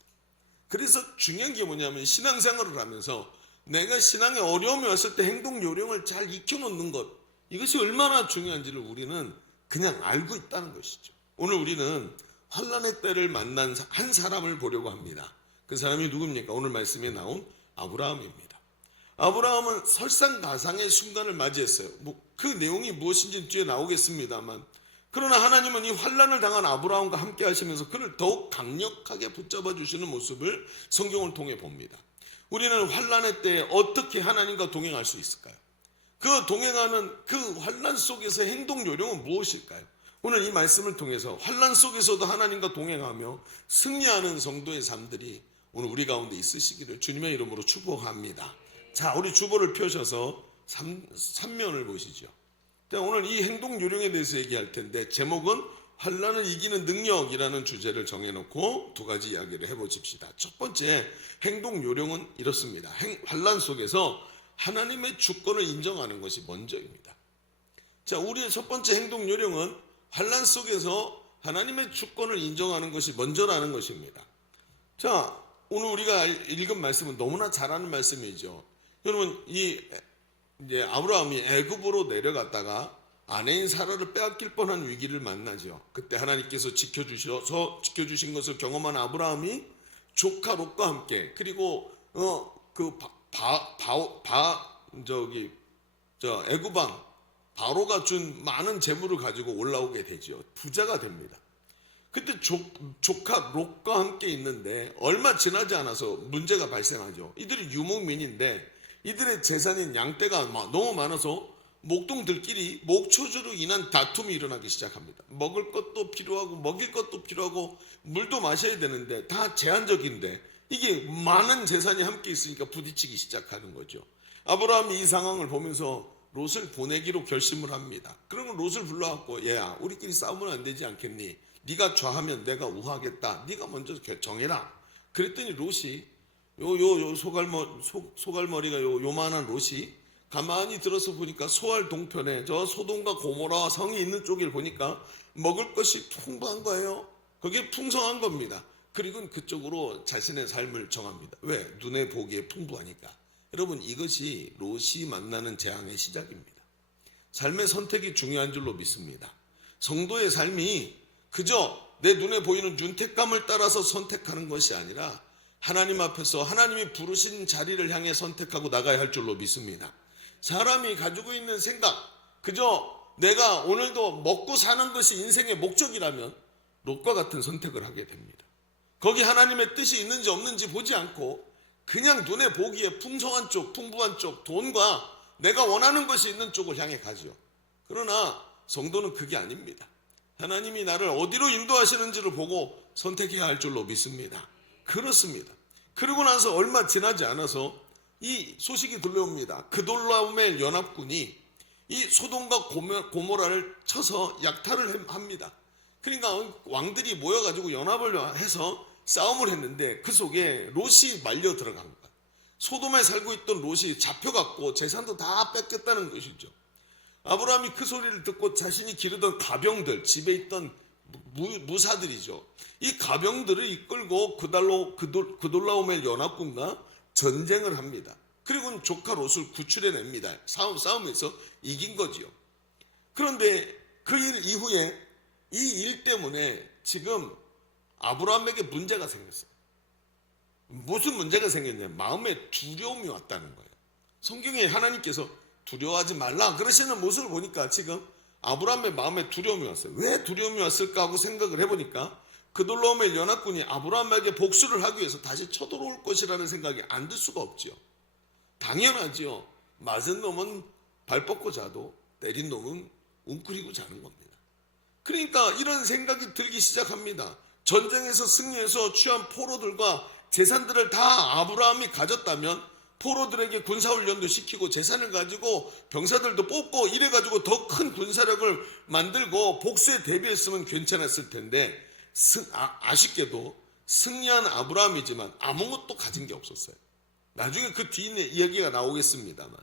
그래서 중요한 게 뭐냐면, 신앙생활을 하면서 내가 신앙에 어려움이 왔을 때 행동 요령을 잘 익혀놓는 것, 이것이 얼마나 중요한지를 우리는 그냥 알고 있다는 것이죠. 오늘 우리는 환난의 때를 만난 한 사람을 보려고 합니다. 그 사람이 누굽니까? 오늘 말씀에 나온 아브라함입니다. 아브라함은 설상가상의 순간을 맞이했어요. 그 내용이 무엇인지 뒤에 나오겠습니다만, 그러나 하나님은 이 환난을 당한 아브라함과 함께 하시면서 그를 더욱 강력하게 붙잡아 주시는 모습을 성경을 통해 봅니다. 우리는 환난의 때에 어떻게 하나님과 동행할 수 있을까요? 그 동행하는 그 환난 속에서의 행동 요령은 무엇일까요? 오늘 이 말씀을 통해서 환난 속에서도 하나님과 동행하며 승리하는 성도의 삶들이 오늘 우리 가운데 있으시기를 주님의 이름으로 축복합니다. 자, 우리 주보를 펴셔서 3면을 보시죠. 오늘 이 행동 요령에 대해서 얘기할 텐데, 제목은 환난을 이기는 능력이라는 주제를 정해놓고 두 가지 이야기를 해보십시다. 첫 번째 행동 요령은 이렇습니다. 환난 속에서 하나님의 주권을 인정하는 것이 먼저입니다. 자, 우리의 첫 번째 행동 요령은 환난 속에서 하나님의 주권을 인정하는 것이 먼저라는 것입니다. 자, 오늘 우리가 읽은 말씀은 너무나 잘 아는 말씀이죠. 여러분, 이제 아브라함이 애굽으로 내려갔다가 아내인 사라를 빼앗길 뻔한 위기를 만나죠. 그때 하나님께서 지켜주신 것을 경험한 아브라함이 조카 롯과 함께, 그리고 애굽 왕 바로가 준 많은 재물을 가지고 올라오게 되죠. 부자가 됩니다. 그때 조카 롯과 함께 있는데 얼마 지나지 않아서 문제가 발생하죠. 이들이 유목민인데 이들의 재산인 양떼가 너무 많아서 목동들끼리 목초지로 인한 다툼이 일어나기 시작합니다. 먹을 것도 필요하고 먹일 것도 필요하고 물도 마셔야 되는데 다 제한적인데 이게 많은 재산이 함께 있으니까 부딪히기 시작하는 거죠. 아브라함이 이 상황을 보면서 롯을 보내기로 결심을 합니다. 그러면 롯을 불러갖고, 얘야, 우리끼리 싸우면 안 되지 않겠니? 네가 좌하면 내가 우하겠다. 네가 먼저 정해라. 그랬더니 롯이 소갈머리가 요만한 롯이 가만히 들어서 보니까 소알 동편에 저 소돔과 고모라 성이 있는 쪽을 보니까 먹을 것이 풍부한 거예요. 그게 풍성한 겁니다. 그리고 그쪽으로 자신의 삶을 정합니다. 왜? 눈에 보기에 풍부하니까. 여러분, 이것이 롯이 만나는 재앙의 시작입니다. 삶의 선택이 중요한 줄로 믿습니다. 성도의 삶이 그저 내 눈에 보이는 윤택감을 따라서 선택하는 것이 아니라 하나님 앞에서 하나님이 부르신 자리를 향해 선택하고 나가야 할 줄로 믿습니다. 사람이 가지고 있는 생각, 그저 내가 오늘도 먹고 사는 것이 인생의 목적이라면 롯과 같은 선택을 하게 됩니다. 거기 하나님의 뜻이 있는지 없는지 보지 않고 그냥 눈에 보기에 풍성한 쪽, 풍부한 쪽, 돈과 내가 원하는 것이 있는 쪽을 향해 가죠. 그러나 성도는 그게 아닙니다. 하나님이 나를 어디로 인도하시는지를 보고 선택해야 할 줄로 믿습니다. 그렇습니다. 그러고 나서 얼마 지나지 않아서 이 소식이 들려옵니다. 그돌라오멜 연합군이 이 소돔과 고모라를 쳐서 약탈을 합니다. 그러니까 왕들이 모여가지고 연합을 해서 싸움을 했는데 그 속에 롯이 말려 들어간 거예요. 소돔에 살고 있던 롯이 잡혀갔고 재산도 다 뺏겼다는 것이죠. 아브라함이 그 소리를 듣고 자신이 기르던 가병들, 집에 있던 무사들이죠. 이 가병들을 이끌고 그돌라오멜 연합군과 전쟁을 합니다. 그리고 조카 롯을 구출해냅니다. 싸움에서 이긴 거지요. 그런데 그 일 이후에 이 일 때문에 지금 아브라함에게 문제가 생겼어요. 무슨 문제가 생겼냐? 마음에 두려움이 왔다는 거예요. 성경에 하나님께서 두려워하지 말라 그러시는 모습을 보니까 지금 아브라함의 마음에 두려움이 왔어요. 왜 두려움이 왔을까 하고 생각을 해보니까 그돌라오멜 연합군이 아브라함에게 복수를 하기 위해서 다시 쳐들어올 것이라는 생각이 안 들 수가 없지요. 당연하지요. 맞은 놈은 발 뻗고 자도 때린 놈은 웅크리고 자는 겁니다. 그러니까 이런 생각이 들기 시작합니다. 전쟁에서 승리해서 취한 포로들과 재산들을 다 아브라함이 가졌다면 포로들에게 군사훈련도 시키고 재산을 가지고 병사들도 뽑고 이래가지고 더 큰 군사력을 만들고 복수에 대비했으면 괜찮았을 텐데 아쉽게도 승리한 아브라함이지만 아무것도 가진 게 없었어요. 나중에 그 뒤에 이야기가 나오겠습니다만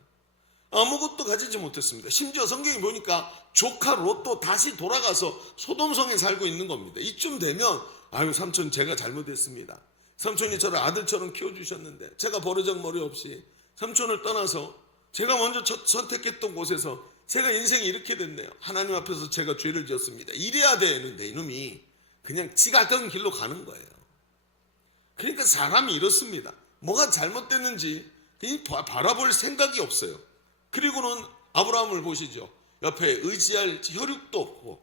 아무것도 가지지 못했습니다. 심지어 성경에 보니까 조카 롯도 다시 돌아가서 소돔성에 살고 있는 겁니다. 이쯤 되면 아유 삼촌 제가 잘못했습니다. 삼촌이 저를 아들처럼 키워주셨는데 제가 버르장머리 없이 삼촌을 떠나서 제가 먼저 선택했던 곳에서 제가 인생이 이렇게 됐네요. 하나님 앞에서 제가 죄를 지었습니다. 이래야 되는데 이놈이 그냥 지가 가던 길로 가는 거예요. 그러니까 사람이 이렇습니다. 뭐가 잘못됐는지 바라볼 생각이 없어요. 그리고는 아브라함을 보시죠. 옆에 의지할 혈육도 없고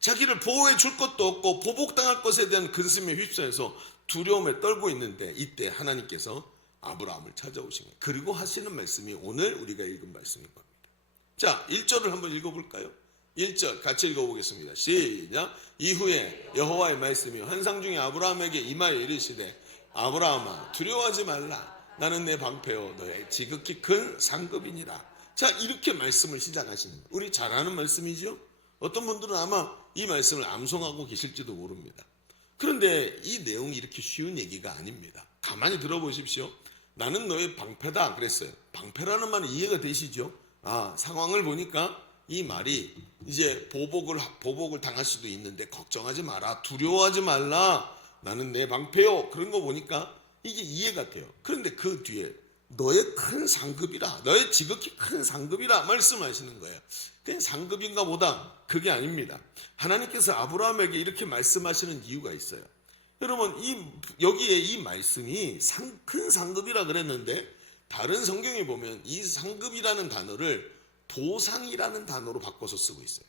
자기를 보호해 줄 것도 없고 보복당할 것에 대한 근심에 휩싸여서 두려움에 떨고 있는데 이때 하나님께서 아브라함을 찾아오신 거예요. 그리고 하시는 말씀이 오늘 우리가 읽은 말씀인 겁니다. 자, 1절을 한번 읽어볼까요? 1절 같이 읽어보겠습니다. 시작. 이후에 여호와의 말씀이 환상 중에 아브라함에게 임하여 이르시되 아브라함아 두려워하지 말라. 나는 내 방패요 너의 지극히 큰 상급이니라. 자, 이렇게 말씀을 시작하시는 거예요. 우리 잘 아는 말씀이죠. 어떤 분들은 아마 이 말씀을 암송하고 계실지도 모릅니다. 그런데 이 내용이 이렇게 쉬운 얘기가 아닙니다. 가만히 들어보십시오. 나는 너의 방패다 그랬어요. 방패라는 말은 이해가 되시죠? 상황을 보니까 이 말이 이제 보복을 당할 수도 있는데 걱정하지 마라, 두려워하지 말라, 나는 내 방패요. 그런 거 보니까 이게 이해가 돼요. 그런데 그 뒤에 너의 큰 상급이라, 너의 지극히 큰 상급이라 말씀하시는 거예요. 그냥 상급인가 보다. 그게 아닙니다. 하나님께서 아브라함에게 이렇게 말씀하시는 이유가 있어요. 여러분, 여기에 이 말씀이 큰 상급이라 그랬는데 다른 성경에 보면 이 상급이라는 단어를 보상이라는 단어로 바꿔서 쓰고 있어요.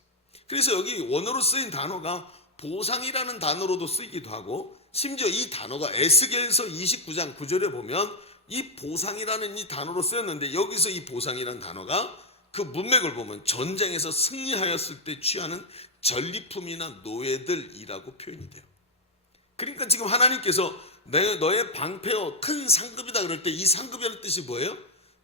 그래서 여기 원어로 쓰인 단어가 보상이라는 단어로도 쓰이기도 하고, 심지어 이 단어가 에스겔서 29장 9절에 보면 이 보상이라는 이 단어로 쓰였는데, 여기서 이 보상이라는 단어가 그 문맥을 보면 전쟁에서 승리하였을 때 취하는 전리품이나 노예들이라고 표현이 돼요. 그러니까 지금 하나님께서 너의 방패여 큰 상급이다 그럴 때 이 상급이라는 뜻이 뭐예요?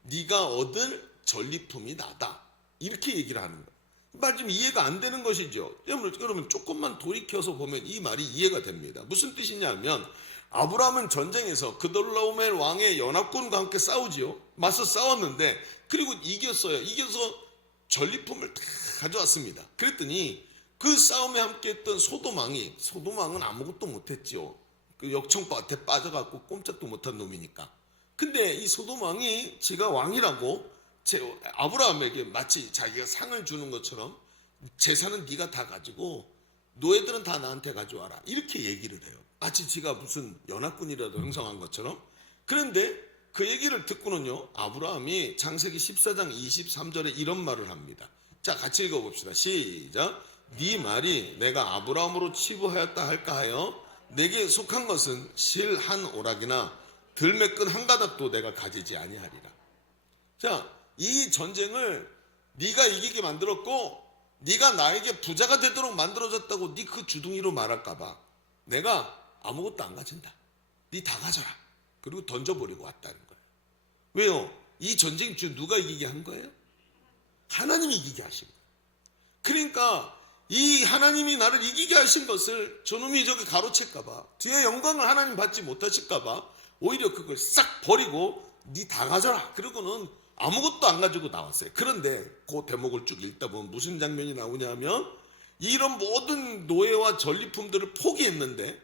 네가 얻을 전리품이 나다, 이렇게 얘기를 하는 거예요. 말 좀 이해가 안 되는 것이죠. 여러분 조금만 돌이켜서 보면 이 말이 이해가 됩니다. 무슨 뜻이냐면, 아브라함은 전쟁에서 그돌라오멜 왕의 연합군과 함께 싸우지요. 맞서 싸웠는데, 그리고 이겼어요. 이겨서 전리품을 다 가져왔습니다. 그랬더니 그 싸움에 함께했던 소돔왕은 아무것도 못했지요. 그 역청밭에 빠져갖고 꼼짝도 못한 놈이니까. 근데 이 소돔왕이 지가 왕이라고 아브라함에게 마치 자기가 상을 주는 것처럼 재산은 네가 다 가지고 노예들은 다 나한테 가져와라, 이렇게 얘기를 해요. 마치 지가 무슨 연합군이라도 형성한 것처럼. 그런데 그 얘기를 듣고는요, 아브라함이 창세기 14장 23절에 이런 말을 합니다. 자, 같이 읽어봅시다. 시작. 네 말이 내가 아브라함으로 치부하였다 할까 하여 내게 속한 것은 실 한 오락이나 들매끈 한 가닥도 내가 가지지 아니하리라. 자, 이 전쟁을 네가 이기게 만들었고 네가 나에게 부자가 되도록 만들어졌다고 네 그 주둥이로 말할까 봐 내가 아무것도 안 가진다. 네 다 가져라. 그리고 던져버리고 왔다는 거예요. 왜요? 이 전쟁 누가 이기게 한 거예요? 하나님이 이기게 하신 거예요. 그러니까 이 하나님이 나를 이기게 하신 것을 저놈이 저기 가로챌까 봐, 뒤에 영광을 하나님 받지 못하실까 봐 오히려 그걸 싹 버리고 네 다 가져라. 그러고는 아무것도 안 가지고 나왔어요. 그런데 그 대목을 쭉 읽다 보면 무슨 장면이 나오냐면, 이런 모든 노예와 전리품들을 포기했는데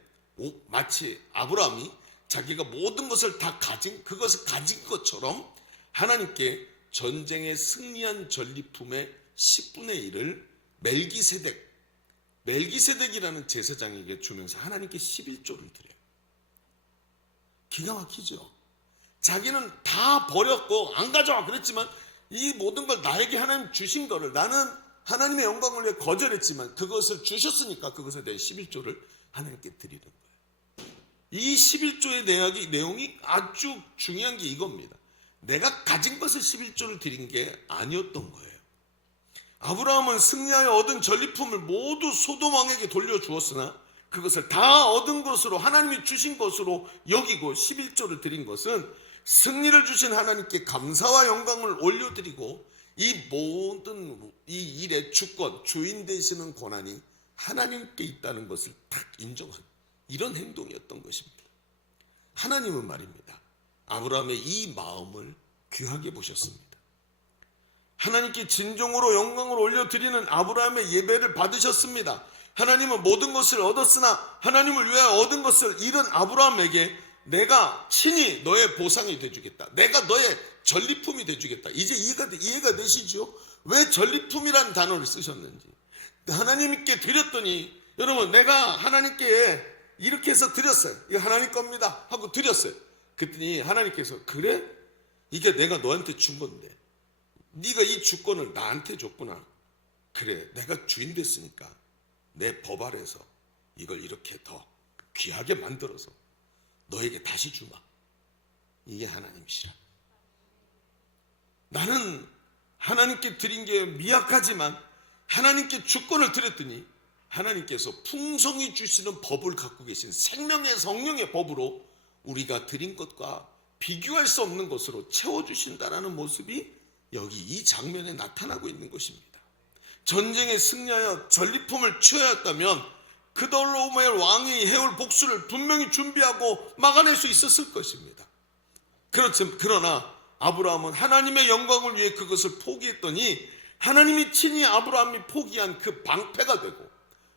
마치 아브라함이 자기가 모든 것을 다 그것을 가진 것처럼 하나님께 전쟁에 승리한 전리품의 10분의 1을 멜기세덱이라는 제사장에게 주면서 하나님께 11조를 드려요. 기가 막히죠. 자기는 다 버렸고 안 가져와 그랬지만 이 모든 걸 나에게 하나님 주신 거를 나는 하나님의 영광을 위해 거절했지만 그것을 주셨으니까 그것에 대해 11조를 하나님께 드리는 거예요. 이 11조의 내용이 아주 중요한 게 이겁니다. 내가 가진 것을 11조를 드린 게 아니었던 거예요. 아브라함은 승리하여 얻은 전리품을 모두 소돔 왕에게 돌려주었으나 그것을 다 얻은 것으로, 하나님이 주신 것으로 여기고 11조를 드린 것은 승리를 주신 하나님께 감사와 영광을 올려드리고 이 모든 이 일의 주권, 주인 되시는 권한이 하나님께 있다는 것을 딱 인정한 이런 행동이었던 것입니다. 하나님은 말입니다, 아브라함의 이 마음을 귀하게 보셨습니다. 하나님께 진정으로 영광을 올려드리는 아브라함의 예배를 받으셨습니다. 하나님은 모든 것을 얻었으나 하나님을 위하여 얻은 것을 잃은 아브라함에게 내가 친히 너의 보상이 되주겠다, 내가 너의 전리품이 되주겠다. 이제 이해가 되시죠? 왜 전리품이라는 단어를 쓰셨는지. 하나님께 드렸더니, 여러분, 내가 하나님께 이렇게 해서 드렸어요. 이거 하나님 겁니다 하고 드렸어요. 그랬더니 하나님께서, 그래? 이게 내가 너한테 준 건데 네가 이 주권을 나한테 줬구나. 그래, 내가 주인 됐으니까 내 법 아래서 이걸 이렇게 더 귀하게 만들어서 너에게 다시 주마. 이게 하나님이시라. 나는 하나님께 드린 게 미약하지만 하나님께 주권을 드렸더니 하나님께서 풍성히 주시는 법을 갖고 계신 생명의 성령의 법으로 우리가 드린 것과 비교할 수 없는 것으로 채워주신다라는 모습이 여기 이 장면에 나타나고 있는 것입니다. 전쟁에 승리하여 전리품을 취하였다면 그돌라오멜 왕이 해올 복수를 분명히 준비하고 막아낼 수 있었을 것입니다. 그러나 아브라함은 하나님의 영광을 위해 그것을 포기했더니 하나님이 친히 아브라함이 포기한 그 방패가 되고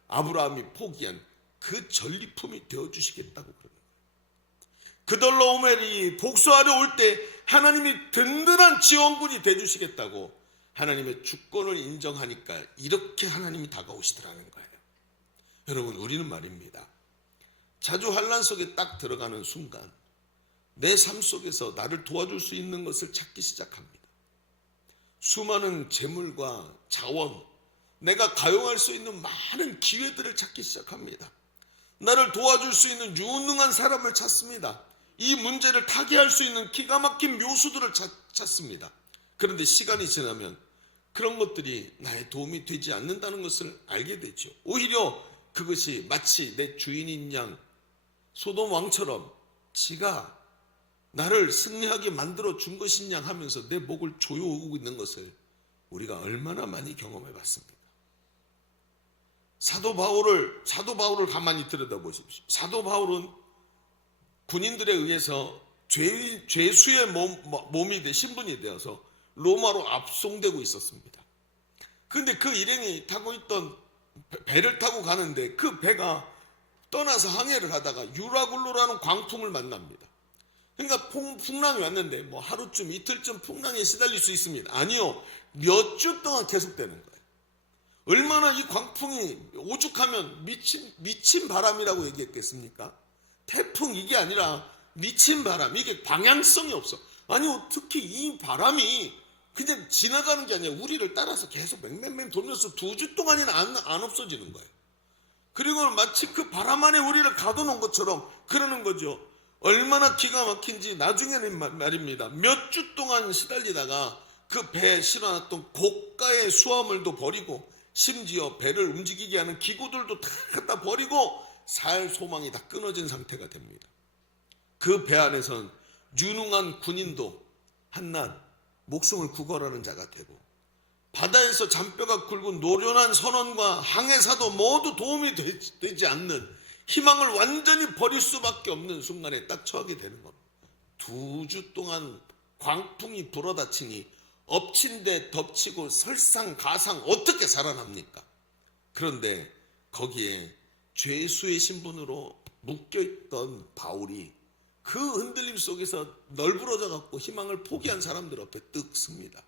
아브라함이 포기한 그 전리품이 되어주시겠다고 그러는 거예요. 그돌로오멜이 복수하려 올 때 하나님이 든든한 지원군이 돼주시겠다고 하나님의 주권을 인정하니까 이렇게 하나님이 다가오시더라는 거예요. 여러분, 우리는 말입니다, 자주 환난 속에 딱 들어가는 순간 내 삶 속에서 나를 도와줄 수 있는 것을 찾기 시작합니다. 수많은 재물과 자원, 내가 가용할 수 있는 많은 기회들을 찾기 시작합니다. 나를 도와줄 수 있는 유능한 사람을 찾습니다. 이 문제를 타개할 수 있는 기가 막힌 묘수들을 찾습니다. 그런데 시간이 지나면 그런 것들이 나의 도움이 되지 않는다는 것을 알게 되죠. 오히려 그것이 마치 내 주인인 양 소돔 왕처럼 지가 나를 승리하게 만들어 준 것인 양 하면서 내 목을 조여오고 있는 것을 우리가 얼마나 많이 경험해 봤습니까? 사도 바울을 가만히 들여다보십시오. 사도 바울은 군인들에 의해서 죄수의 몸이 신분이 되어서 로마로 압송되고 있었습니다. 그런데 그 일행이 타고 있던 배를 타고 가는데 그 배가 떠나서 항해를 하다가 유라굴로라는 광풍을 만납니다. 그러니까 풍랑이 왔는데 뭐 하루쯤 이틀쯤 풍랑에 시달릴 수 있습니다. 아니요, 몇 주 동안 계속되는 거예요. 얼마나 이 광풍이 오죽하면 미친 바람이라고 얘기했겠습니까? 태풍 이게 아니라 미친 바람, 이게 방향성이 없어. 아니, 특히 이 바람이 그냥 지나가는 게 아니라 우리를 따라서 계속 맹맹맹 돌면서 2주 동안이나 안 없어지는 거예요. 그리고 마치 그 바람 안에 우리를 가둬놓은 것처럼 그러는 거죠. 얼마나 기가 막힌지 나중에는 말입니다, 몇 주 동안 시달리다가 그 배에 실어놨던 고가의 수화물도 버리고 심지어 배를 움직이게 하는 기구들도 다 갖다 버리고 살 소망이 다 끊어진 상태가 됩니다. 그 배 안에선 유능한 군인도 한낱 목숨을 구걸하는 자가 되고 바다에서 잔뼈가 굵은 노련한 선원과 항해사도 모두 도움이 되지 않는 희망을 완전히 버릴 수밖에 없는 순간에 딱 처하게 되는 겁니다. 2주 동안 광풍이 불어닥치니 엎친 데 덮치고 설상가상 어떻게 살아납니까? 그런데 거기에 죄수의 신분으로 묶여있던 바울이 그 흔들림 속에서 널브러져 갖고 희망을 포기한 사람들 앞에 떡 섭니다.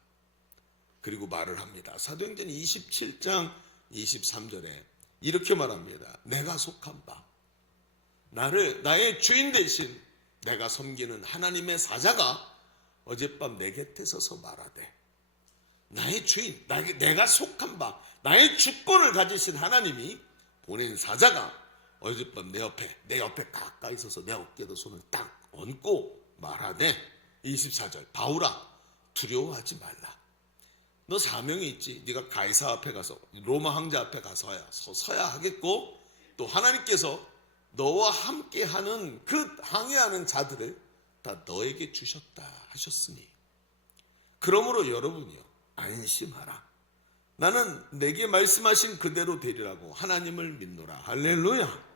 그리고 말을 합니다. 사도행전 27장 23절에 이렇게 말합니다. 내가 속한 바, 나의 주인 대신 내가 섬기는 하나님의 사자가 어젯밤 내 곁에 서서 말하되, 나의 주인, 내가 속한 바, 나의 주권을 가지신 하나님이 보낸 사자가 어젯밤 내 옆에 가까이 서서 내 어깨도 손을 딱 얹고 말하되, 24절, 바울아 두려워하지 말라. 너 사명이 있지. 네가 가이사 앞에 가서 로마 황제 앞에 서야 하겠고, 또 하나님께서 너와 함께하는 그 항해하는 자들을 다 너에게 주셨다 하셨으니, 그러므로 여러분이요, 안심하라. 나는 내게 말씀하신 그대로 되리라고 하나님을 믿노라. 할렐루야.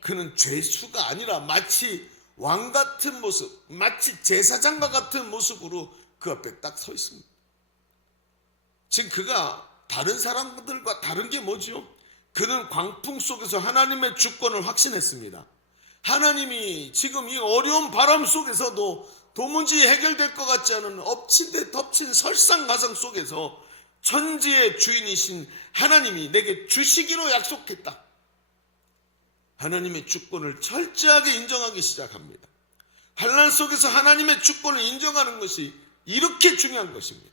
그는 죄수가 아니라 마치 왕 같은 모습, 마치 제사장과 같은 모습으로 그 앞에 딱 서 있습니다. 지금 그가 다른 사람들과 다른 게 뭐죠? 그는 광풍 속에서 하나님의 주권을 확신했습니다. 하나님이 지금 이 어려운 바람 속에서도 도무지 해결될 것 같지 않은 엎친 데 덮친 설상가상 속에서 천지의 주인이신 하나님이 내게 주시기로 약속했다. 하나님의 주권을 철저하게 인정하기 시작합니다. 환난 속에서 하나님의 주권을 인정하는 것이 이렇게 중요한 것입니다.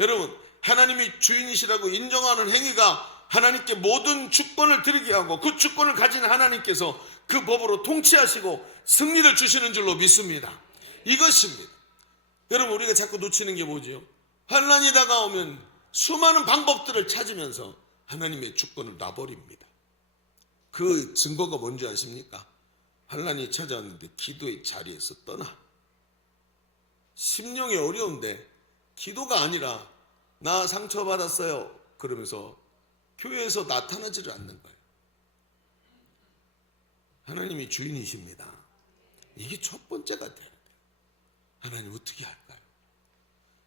여러분, 하나님이 주인이시라고 인정하는 행위가 하나님께 모든 주권을 드리게 하고 그 주권을 가진 하나님께서 그 법으로 통치하시고 승리를 주시는 줄로 믿습니다. 이것입니다. 여러분, 우리가 자꾸 놓치는 게 뭐지요? 환난이 다가오면 수많은 방법들을 찾으면서 하나님의 주권을 놔버립니다. 그 증거가 뭔지 아십니까? 환난이 찾아왔는데 기도의 자리에서 떠나. 심령이 어려운데 기도가 아니라 나 상처받았어요 그러면서 교회에서 나타나지를 않는 거예요. 하나님이 주인이십니다. 이게 첫 번째가 돼야 돼요. 하나님 어떻게 할까요?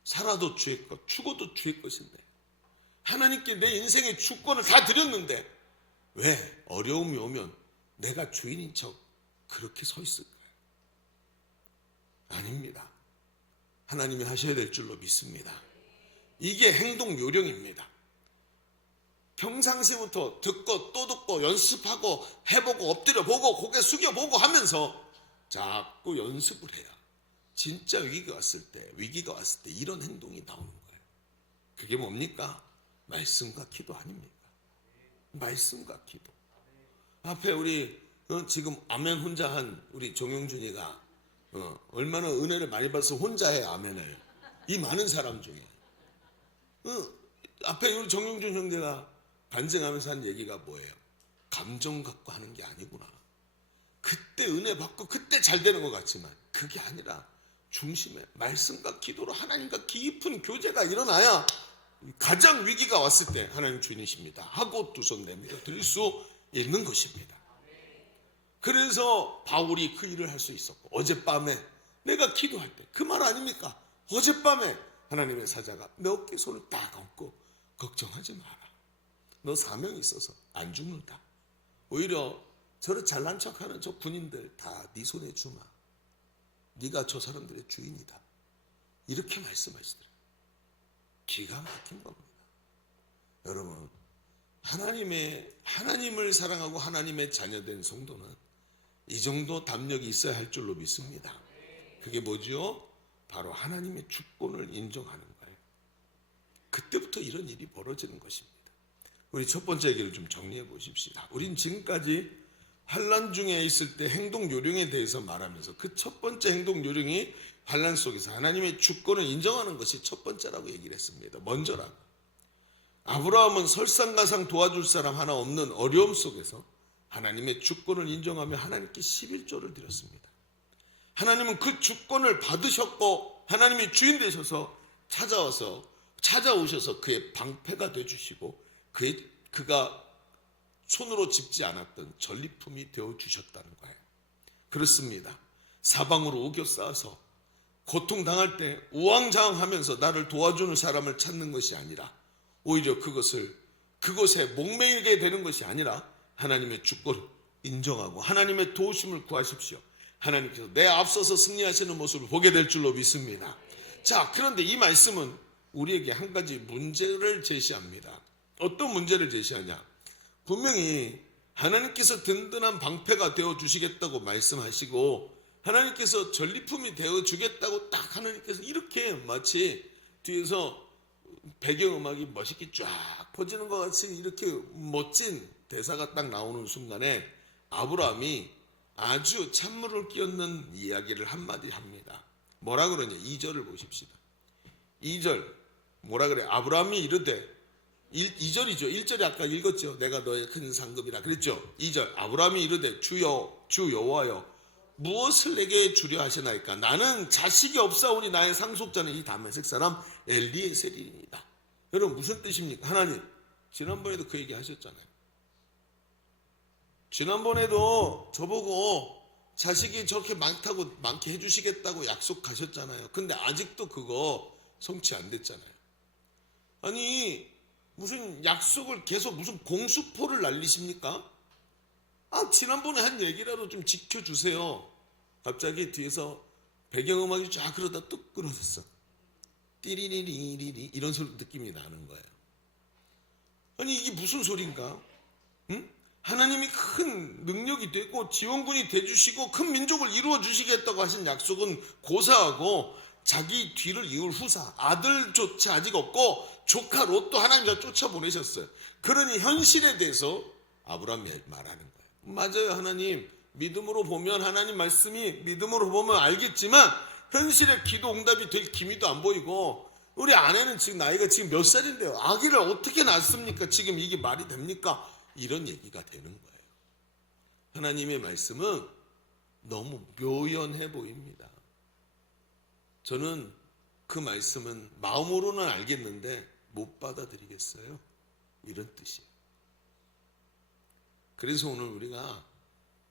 살아도 주의 것, 죽어도 주의 것인데 하나님께 내 인생의 주권을 다 드렸는데 왜 어려움이 오면 내가 주인인 척 그렇게 서 있을까요? 아닙니다. 하나님이 하셔야 될 줄로 믿습니다. 이게 행동 요령입니다. 평상시부터 듣고 또 듣고 연습하고 해보고 엎드려 보고 고개 숙여 보고 하면서 자꾸 연습을 해야 진짜 위기가 왔을 때 이런 행동이 나오는 거예요. 그게 뭡니까? 말씀과 기도 아닙니까? 말씀과 기도. 앞에 우리 지금 아멘 혼자 한 우리 정용준이가 얼마나 은혜를 많이 받아서 혼자 해 아멘을. 이 많은 사람 중에 앞에 우리 정용준 형제가 간증하면서 한 얘기가 뭐예요? 감정 갖고 하는 게 아니구나. 그때 은혜 받고 그때 잘 되는 것 같지만 그게 아니라 중심에 말씀과 기도로 하나님과 깊은 교제가 일어나야 가장 위기가 왔을 때 하나님 주인이십니다 하고 두 손 내밀어 드릴 수 있는 것입니다. 그래서 바울이 그 일을 할 수 있었고, 어젯밤에 내가 기도할 때 그 말 아닙니까? 어젯밤에 하나님의 사자가 내 어깨에 손을 딱 얹고 걱정하지 마라. 너 사명이 있어서 안 죽는다. 오히려 저를 잘난 척하는 저 군인들 다 네 손에 주마. 네가 저 사람들의 주인이다. 이렇게 말씀하시더래요. 기가 막힌 겁니다. 여러분, 하나님을 사랑하고 하나님의 자녀된 성도는 이 정도 담력이 있어야 할 줄로 믿습니다. 그게 뭐죠? 바로 하나님의 주권을 인정하는 거예요. 그때부터 이런 일이 벌어지는 것입니다. 우리 첫 번째 얘기를 좀 정리해 보십시다. 우린 지금까지 환난 중에 있을 때 행동 요령에 대해서 말하면서 그 첫 번째 행동 요령이 환난 속에서 하나님의 주권을 인정하는 것이 첫 번째라고 얘기를 했습니다. 먼저라고. 아브라함은 설상가상 도와줄 사람 하나 없는 어려움 속에서 하나님의 주권을 인정하며 하나님께 11조를 드렸습니다. 하나님은 그 주권을 받으셨고 하나님이 주인 되셔서 찾아오셔서 그의 방패가 되어주시고 그가 손으로 짚지 않았던 전리품이 되어주셨다는 거예요. 그렇습니다. 사방으로 우겨싸서 고통당할 때 우왕좌왕하면서 나를 도와주는 사람을 찾는 것이 아니라 오히려 그것에 목매이게 되는 것이 아니라 하나님의 주권을 인정하고 하나님의 도우심을 구하십시오. 하나님께서 내 앞서서 승리하시는 모습을 보게 될 줄로 믿습니다. 자, 그런데 이 말씀은 우리에게 한 가지 문제를 제시합니다. 어떤 문제를 제시하냐? 분명히 하나님께서 든든한 방패가 되어주시겠다고 말씀하시고 하나님께서 전리품이 되어주겠다고 딱 하나님께서 이렇게 마치 뒤에서 배경음악이 멋있게 쫙 퍼지는 것 같이 이렇게 멋진 대사가 딱 나오는 순간에 아브라함이 아주 찬물을 끼얹는 이야기를 한마디 합니다. 뭐라 그러냐? 2절을 보십시다. 2절 뭐라 그래? 아브라함이 이르되 2절이죠. 1절이 아까 읽었죠. 내가 너의 큰 상급이라 그랬죠. 2절 아브라함이 이르되 주 여호와여 무엇을 내게 주려 하시나이까? 나는 자식이 없사오니 나의 상속자는 이 다메섹 사람 엘리에셀이니이다. 여러분 무슨 뜻입니까? 하나님 지난번에도 그 얘기 하셨잖아요. 지난번에도 저보고 자식이 저렇게 많게 해주시겠다고 약속하셨잖아요. 근데 아직도 그거 성취 안 됐잖아요. 아니 무슨 약속을 계속 무슨 공수포를 날리십니까? 지난번에 한 얘기라도 좀 지켜주세요. 갑자기 뒤에서 배경음악이 쫙 그러다 뚝 끊어졌어. 띠리리리리리 이런 소리 느낌이 나는 거예요. 아니 이게 무슨 소린가? 응? 하나님이 큰 능력이 되고 지원군이 돼주시고 큰 민족을 이루어 주시겠다고 하신 약속은 고사하고 자기 뒤를 이을 후사 아들조차 아직 없고 조카 롯도 하나님이 쫓아보내셨어요. 그러니 현실에 대해서 아브라함이 말하는 거예요. 맞아요. 하나님 믿음으로 보면 하나님 말씀이 믿음으로 보면 알겠지만 현실의 기도 응답이 될 기미도 안 보이고 우리 아내는 지금 나이가 지금 몇 살인데요. 아기를 어떻게 낳습니까? 지금 이게 말이 됩니까? 이런 얘기가 되는 거예요. 하나님의 말씀은 너무 묘연해 보입니다. 저는 그 말씀은 마음으로는 알겠는데 못 받아들이겠어요. 이런 뜻이에요. 그래서 오늘 우리가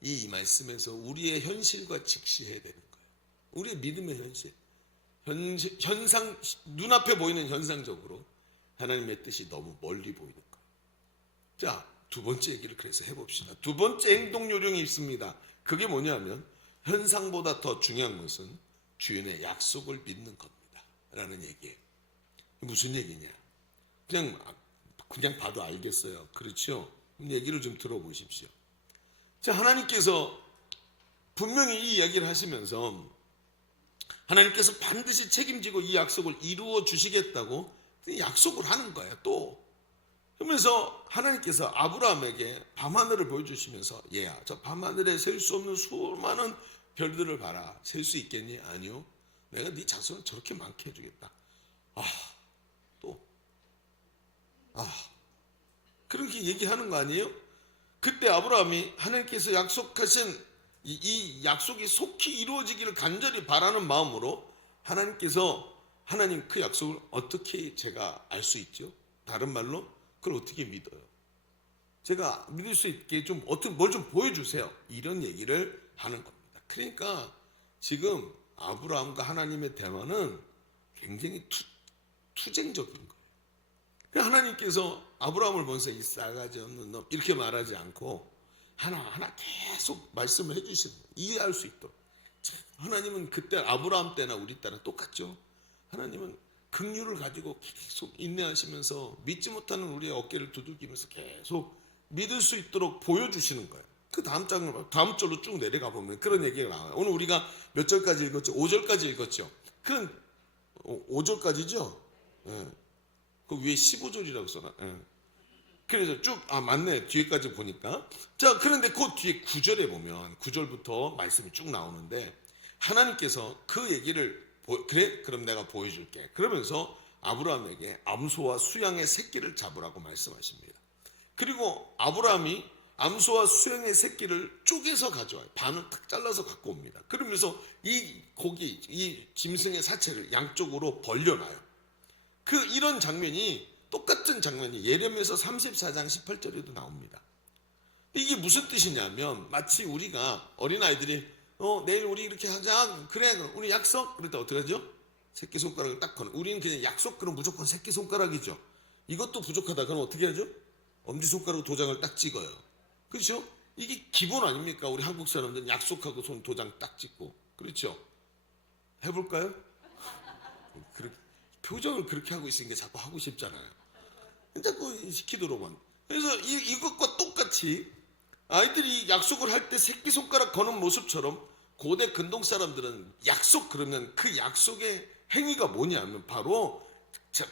이 말씀에서 우리의 현실과 직시해야 되는 거예요. 우리의 믿음의 현실. 현상, 눈앞에 보이는 현상적으로 하나님의 뜻이 너무 멀리 보이는 거예요. 자, 두 번째 얘기를 그래서 해봅시다. 두 번째 행동 요령이 있습니다. 그게 뭐냐면 현상보다 더 중요한 것은 주인의 약속을 믿는 겁니다 라는 얘기예요. 무슨 얘기냐? 그냥 봐도 알겠어요. 그렇죠? 얘기를 좀 들어보십시오. 자, 하나님께서 분명히 이 이야기를 하시면서 하나님께서 반드시 책임지고 이 약속을 이루어 주시겠다고 약속을 하는 거예요. 또 그러면서 하나님께서 아브라함에게 밤하늘을 보여주시면서 얘야, 저 밤하늘에 셀 수 없는 수많은 별들을 봐라. 셀 수 있겠니? 아니요. 내가 네 자손을 저렇게 많게 해주겠다. 그렇게 얘기하는 거 아니에요? 그때 아브라함이 하나님께서 약속하신 이 약속이 속히 이루어지기를 간절히 바라는 마음으로 하나님 그 약속을 어떻게 제가 알 수 있죠? 다른 말로 그걸 어떻게 믿어요? 제가 믿을 수 있게 뭘 좀 보여주세요. 이런 얘기를 하는 겁니다. 그러니까 지금 아브라함과 하나님의 대화는 굉장히 투쟁적인 거예요. 하나님께서 아브라함을 보면서 이 싸가지 없는 놈 이렇게 말하지 않고 하나하나 계속 말씀을 해주시는 거예요. 이해할 수 있도록. 하나님은 그때 아브라함 때나 우리 때나 똑같죠. 하나님은 긍휼을 가지고 계속 인내하시면서 믿지 못하는 우리의 어깨를 두들기면서 계속 믿을 수 있도록 보여주시는 거예요. 그 다음 절로 쭉 내려가 보면 그런 얘기가 나와요. 오늘 우리가 몇 절까지 읽었죠? 5절까지 읽었죠. 그건 5절까지죠? 예. 그 위에 15절이라고 써놔. 예. 그래서 쭉 맞네. 뒤에까지 보니까. 자, 그런데 그 뒤에 9절에 보면 9절부터 말씀이 쭉 나오는데 하나님께서 그 얘기를 그래? 그럼 내가 보여줄게. 그러면서 아브라함에게 암소와 수양의 새끼를 잡으라고 말씀하십니다. 그리고 아브라함이 암소와 수양의 새끼를 쪼개서 가져와요. 반을 탁 잘라서 갖고 옵니다. 그러면서 이 짐승의 사체를 양쪽으로 벌려놔요. 이런 장면이 똑같은 장면이 예레미야서 34장 18절에도 나옵니다. 이게 무슨 뜻이냐면 마치 우리가 어린아이들이 내일 우리 이렇게 하자. 그래 우리 약속. 그럴 때 어떻게 하죠? 새끼손가락을 딱 거는. 우리는 그냥 약속 그럼 무조건 새끼손가락이죠. 이것도 부족하다. 그럼 어떻게 하죠? 엄지손가락으로 도장을 딱 찍어요. 그렇죠? 이게 기본 아닙니까? 우리 한국 사람들은 약속하고 손 도장 딱 찍고. 그렇죠? 해볼까요? 표정을 그렇게 하고 있으니까 자꾸 하고 싶잖아요. 자꾸 시키도록만. 그래서 이것과 똑같이 아이들이 약속을 할 때 새끼손가락 거는 모습처럼 고대 근동 사람들은 약속 그러면 그 약속의 행위가 뭐냐면 바로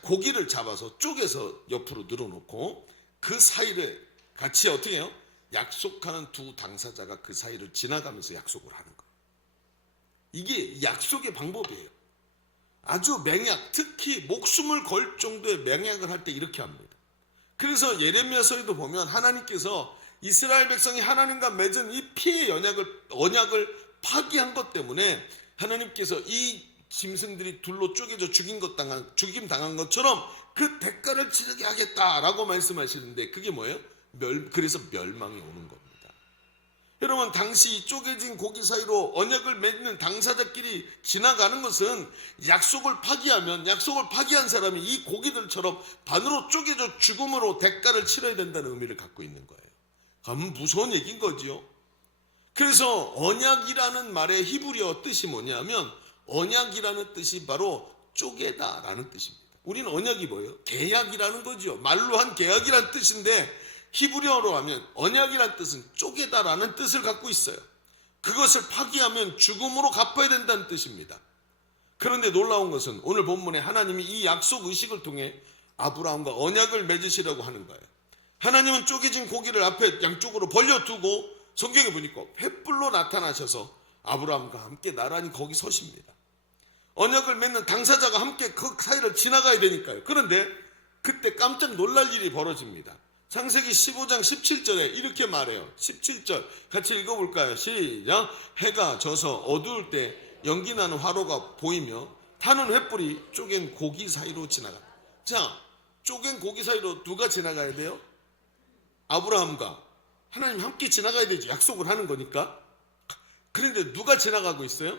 고기를 잡아서 쪼개서 옆으로 늘어놓고 그 사이를 같이 어떻게 해요? 약속하는 두 당사자가 그 사이를 지나가면서 약속을 하는 거예요. 이게 약속의 방법이에요. 아주 맹약, 특히 목숨을 걸 정도의 맹약을 할 때 이렇게 합니다. 그래서 예레미야서에도 보면 하나님께서 이스라엘 백성이 하나님과 맺은 이 피의 언약을 파기한 것 때문에 하나님께서 이 짐승들이 둘로 쪼개져 죽임 당한 것처럼 그 대가를 치르게 하겠다라고 말씀하시는데 그게 뭐예요? 그래서 멸망이 오는 겁니다. 여러분 당시 쪼개진 고기 사이로 언약을 맺는 당사자끼리 지나가는 것은 약속을 파기한 사람이 이 고기들처럼 반으로 쪼개져 죽음으로 대가를 치러야 된다는 의미를 갖고 있는 거예요. 그럼 무서운 얘기인 거지요. 그래서 언약이라는 말의 히브리어 뜻이 뭐냐면 언약이라는 뜻이 바로 쪼개다라는 뜻입니다. 우리는 언약이 뭐예요? 계약이라는 거죠. 말로 한 계약이라는 뜻인데 히브리어로 하면 언약이라는 뜻은 쪼개다라는 뜻을 갖고 있어요. 그것을 파기하면 죽음으로 갚아야 된다는 뜻입니다. 그런데 놀라운 것은 오늘 본문에 하나님이 이 약속 의식을 통해 아브라함과 언약을 맺으시라고 하는 거예요. 하나님은 쪼개진 고기를 앞에 양쪽으로 벌려두고 성경에 보니까 횃불로 나타나셔서 아브라함과 함께 나란히 거기 서십니다. 언약을 맺는 당사자가 함께 그 사이를 지나가야 되니까요. 그런데 그때 깜짝 놀랄 일이 벌어집니다. 창세기 15장 17절에 이렇게 말해요. 17절 같이 읽어볼까요? 시작. 해가 져서 어두울 때 연기나는 화로가 보이며 타는 횃불이 쪼갠 고기 사이로 지나가. 자, 쪼갠 고기 사이로 누가 지나가야 돼요? 아브라함과 하나님 함께 지나가야 되죠. 약속을 하는 거니까. 그런데 누가 지나가고 있어요?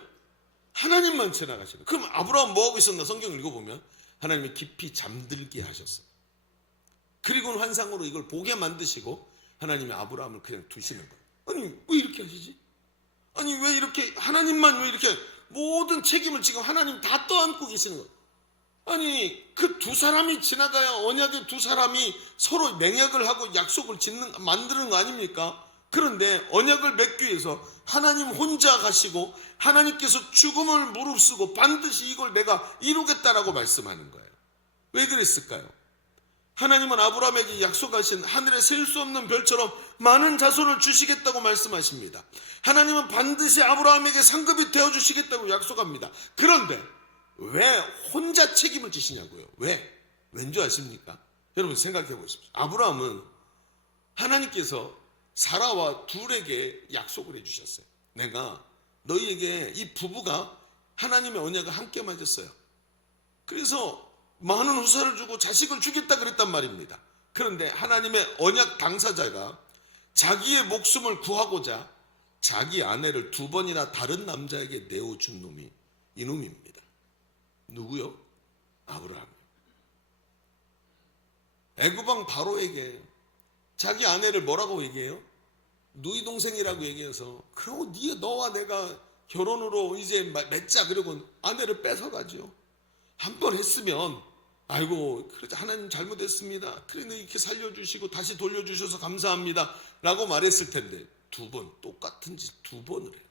하나님만 지나가시는. 그럼 아브라함 뭐하고 있었나? 성경을 읽어보면 하나님이 깊이 잠들게 하셨어요. 그리고는 환상으로 이걸 보게 만드시고 하나님이 아브라함을 그냥 두시는 거예요. 아니 왜 이렇게 하시지? 아니 왜 이렇게 하나님만 왜 이렇게 모든 책임을 지금 하나님 다 떠안고 계시는 거예요. 아니 그 두 사람이 지나가야 언약의 두 사람이 서로 맹약을 하고 약속을 만드는 거 아닙니까? 그런데 언약을 맺기 위해서 하나님 혼자 가시고 하나님께서 죽음을 무릅쓰고 반드시 이걸 내가 이루겠다라고 말씀하는 거예요. 왜 그랬을까요? 하나님은 아브라함에게 약속하신 하늘에 셀 수 없는 별처럼 많은 자손을 주시겠다고 말씀하십니다. 하나님은 반드시 아브라함에게 상급이 되어주시겠다고 약속합니다. 그런데 왜 혼자 책임을 지시냐고요? 왠지 아십니까? 여러분 생각해 보십시오. 아브라함은 하나님께서 사라와 둘에게 약속을 해주셨어요. 내가 너희에게 이 부부가 하나님의 언약을 함께 맺었어요. 그래서 많은 후사를 주고 자식을 주겠다 그랬단 말입니다. 그런데 하나님의 언약 당사자가 자기의 목숨을 구하고자 자기 아내를 2번이나 다른 남자에게 내어준 놈이 이놈입니다. 누구요? 아브라함. 애굽왕 바로에게 자기 아내를 뭐라고 얘기해요? 누이 동생이라고 얘기해서 그러고 너와 내가 결혼으로 이제 맺자. 그리고 아내를 뺏어가죠. 한 번 했으면 아이고 하나님 잘못했습니다. 그런데 이렇게 살려주시고 다시 돌려주셔서 감사합니다 라고 말했을 텐데 2번 똑같은 짓 2번을 해요.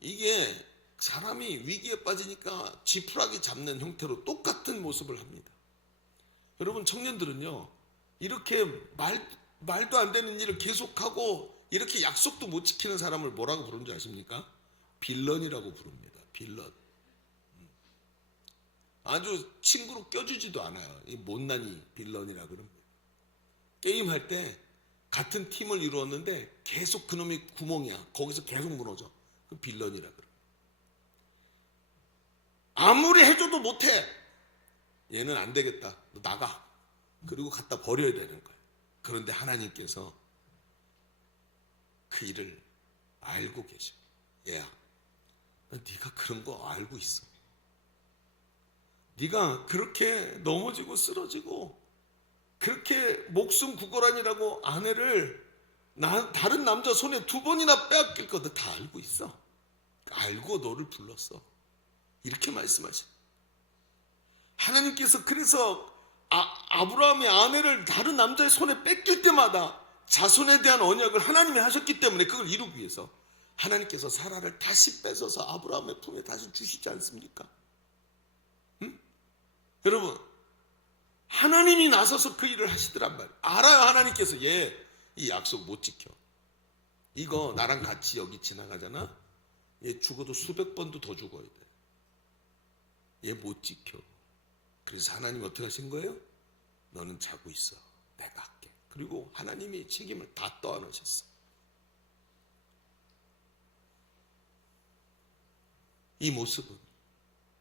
이게 사람이 위기에 빠지니까 지푸라기 잡는 형태로 똑같은 모습을 합니다. 여러분 청년들은요 이렇게 말도 안 되는 일을 계속하고 이렇게 약속도 못 지키는 사람을 뭐라고 부르는지 아십니까? 빌런이라고 부릅니다. 빌런. 아주 친구로 껴주지도 않아요. 이 못난이 빌런이라 그럽니다. 게임할 때 같은 팀을 이루었는데 계속 그놈이 구멍이야. 거기서 계속 무너져. 그 빌런이라 그래요. 아무리 해줘도 못해. 얘는 안 되겠다. 너 나가. 그리고 갖다 버려야 되는 거예요. 그런데 하나님께서 그 일을 알고 계셔. 얘야, 네가 그런 거 알고 있어. 네가 그렇게 넘어지고 쓰러지고 그렇게 목숨 구걸하니라고 아내를 다른 남자 손에 2번이나 빼앗길 거다 다 알고 있어. 알고 너를 불렀어. 이렇게 말씀하셔. 하나님께서 그래서 아브라함의 아내를 다른 남자의 손에 뺏길 때마다 자손에 대한 언약을 하나님이 하셨기 때문에 그걸 이루기 위해서 하나님께서 사라를 다시 뺏어서 아브라함의 품에 다시 주시지 않습니까? 응? 여러분 하나님이 나서서 그 일을 하시더란 말이에요. 알아요. 하나님께서 얘 이 약속 못 지켜. 이거 나랑 같이 여기 지나가잖아. 얘 죽어도 수백 번도 더 죽어야 돼. 얘 못 지켜. 그래서 하나님이 어떻게 하신 거예요? 너는 자고 있어. 내가 할게. 그리고 하나님이 책임을 다 떠안으셨어. 이 모습은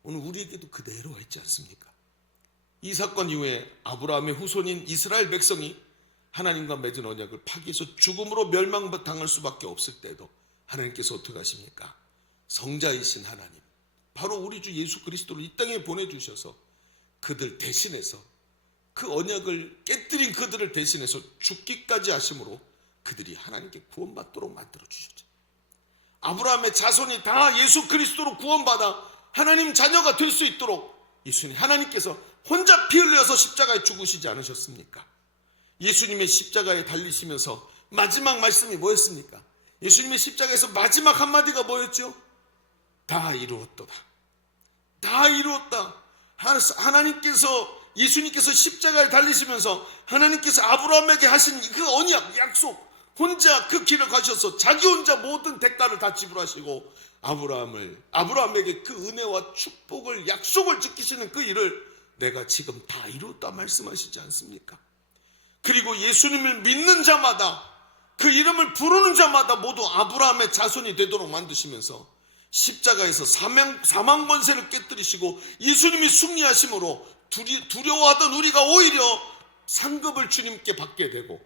오늘 우리에게도 그대로 와 있지 않습니까? 이 사건 이후에 아브라함의 후손인 이스라엘 백성이 하나님과 맺은 언약을 파기해서 죽음으로 멸망당할 수밖에 없을 때도 하나님께서 어떻게 하십니까? 성자이신 하나님, 바로 우리 주 예수 그리스도를 이 땅에 보내주셔서 그들 대신해서 그 언약을 깨뜨린 그들을 대신해서 죽기까지 하심으로 그들이 하나님께 구원받도록 만들어주셨죠. 아브라함의 자손이 다 예수 그리스도로 구원받아 하나님 자녀가 될 수 있도록 예수님 하나님께서 혼자 피 흘려서 십자가에 죽으시지 않으셨습니까? 예수님의 십자가에 달리시면서 마지막 말씀이 뭐였습니까? 예수님의 십자가에서 마지막 한마디가 뭐였죠? 다 이루었도다. 다 이루었다. 하나님께서 예수님께서 십자가에 달리시면서 하나님께서 아브라함에게 하신 그 언약, 약속, 혼자 그 길을 가셔서 자기 혼자 모든 대가를 다 지불하시고 아브라함에게 그 은혜와 축복을, 약속을 지키시는 그 일을 내가 지금 다 이루었다 말씀하시지 않습니까? 그리고 예수님을 믿는 자마다, 그 이름을 부르는 자마다 모두 아브라함의 자손이 되도록 만드시면서 십자가에서 사망 권세를 깨뜨리시고 예수님이 승리하심으로 두려워하던 우리가 오히려 상급을 주님께 받게 되고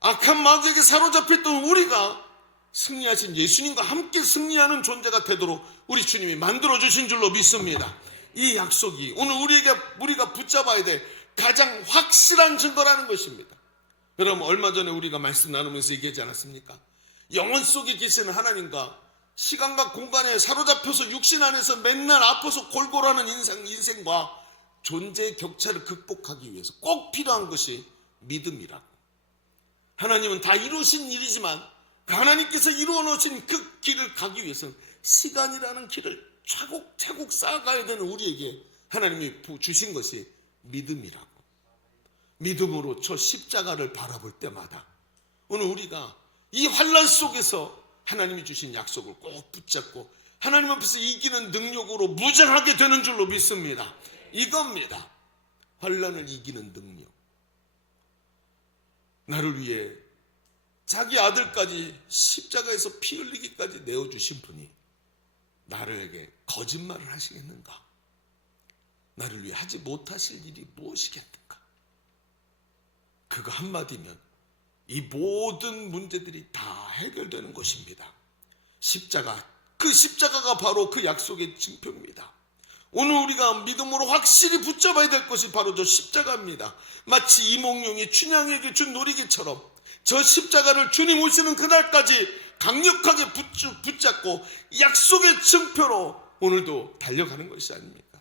악한 마귀에게 사로잡혔던 우리가 승리하신 예수님과 함께 승리하는 존재가 되도록 우리 주님이 만들어주신 줄로 믿습니다. 이 약속이 오늘 우리가 붙잡아야 될 가장 확실한 증거라는 것입니다. 여러분 얼마 전에 우리가 말씀 나누면서 얘기하지 않았습니까? 영원 속에 계시는 하나님과 시간과 공간에 사로잡혀서 육신 안에서 맨날 아파서 골골하는 인생과 존재의 격차를 극복하기 위해서 꼭 필요한 것이 믿음이라고. 하나님은 다 이루신 일이지만 하나님께서 이루어 놓으신 그 길을 가기 위해서는 시간이라는 길을 차곡차곡 쌓아가야 되는 우리에게 하나님이 주신 것이 믿음이라고. 믿음으로 저 십자가를 바라볼 때마다 오늘 우리가 이 환난 속에서 하나님이 주신 약속을 꼭 붙잡고 하나님 앞에서 이기는 능력으로 무장하게 되는 줄로 믿습니다. 이겁니다. 환난을 이기는 능력. 나를 위해 자기 아들까지 십자가에서 피 흘리기까지 내어주신 분이 나에게 거짓말을 하시겠는가? 나를 위해 하지 못하실 일이 무엇이겠는가? 그거 한마디면 이 모든 문제들이 다 해결되는 것입니다. 십자가, 그 십자가가 바로 그 약속의 증표입니다. 오늘 우리가 믿음으로 확실히 붙잡아야 될 것이 바로 저 십자가입니다. 마치 이몽룡이 춘향에게 준 놀이기처럼 저 십자가를 주님 오시는 그날까지 강력하게 붙잡고 약속의 증표로 오늘도 달려가는 것이 아닙니까?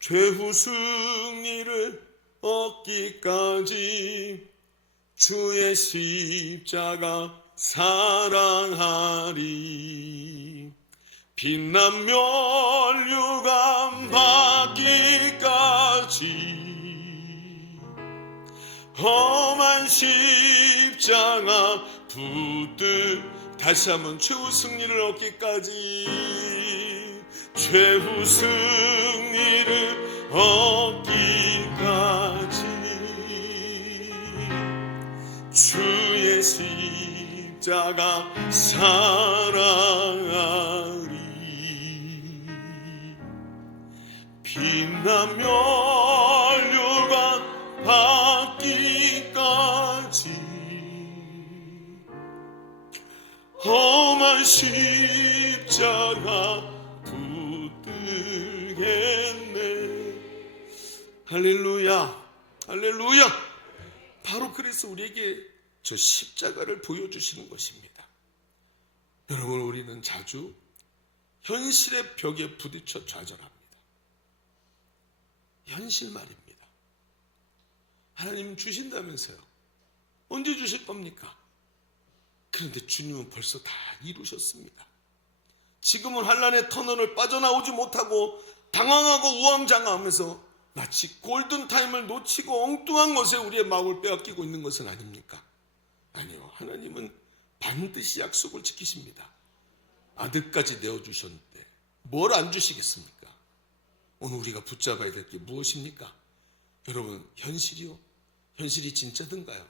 최후 승리를 얻기까지 주의 십자가 사랑하리. 빛난 멸류관 받기까지 험한 십자가 다시 한번 최후 승리를 얻기까지 최후 승리를 얻기까지 주의 십자가 사랑하리. 빛난 멸류관 받기까지 험한 십자가 붙들겠네. 할렐루야, 할렐루야. 바로 그래서 우리에게 저 십자가를 보여주시는 것입니다. 여러분, 우리는 자주 현실의 벽에 부딪혀 좌절합니다. 현실 말입니다. 하나님 주신다면서요. 언제 주실 겁니까? 그런데 주님은 벌써 다 이루셨습니다. 지금은 환난의 터널을 빠져나오지 못하고 당황하고 우왕좌왕하면서 마치 골든타임을 놓치고 엉뚱한 것에 우리의 마음을 빼앗기고 있는 것은 아닙니까? 아니요. 하나님은 반드시 약속을 지키십니다. 아들까지 내어주셨는데 뭘 안 주시겠습니까? 오늘 우리가 붙잡아야 될 게 무엇입니까? 여러분, 현실이요? 현실이 진짜든가요?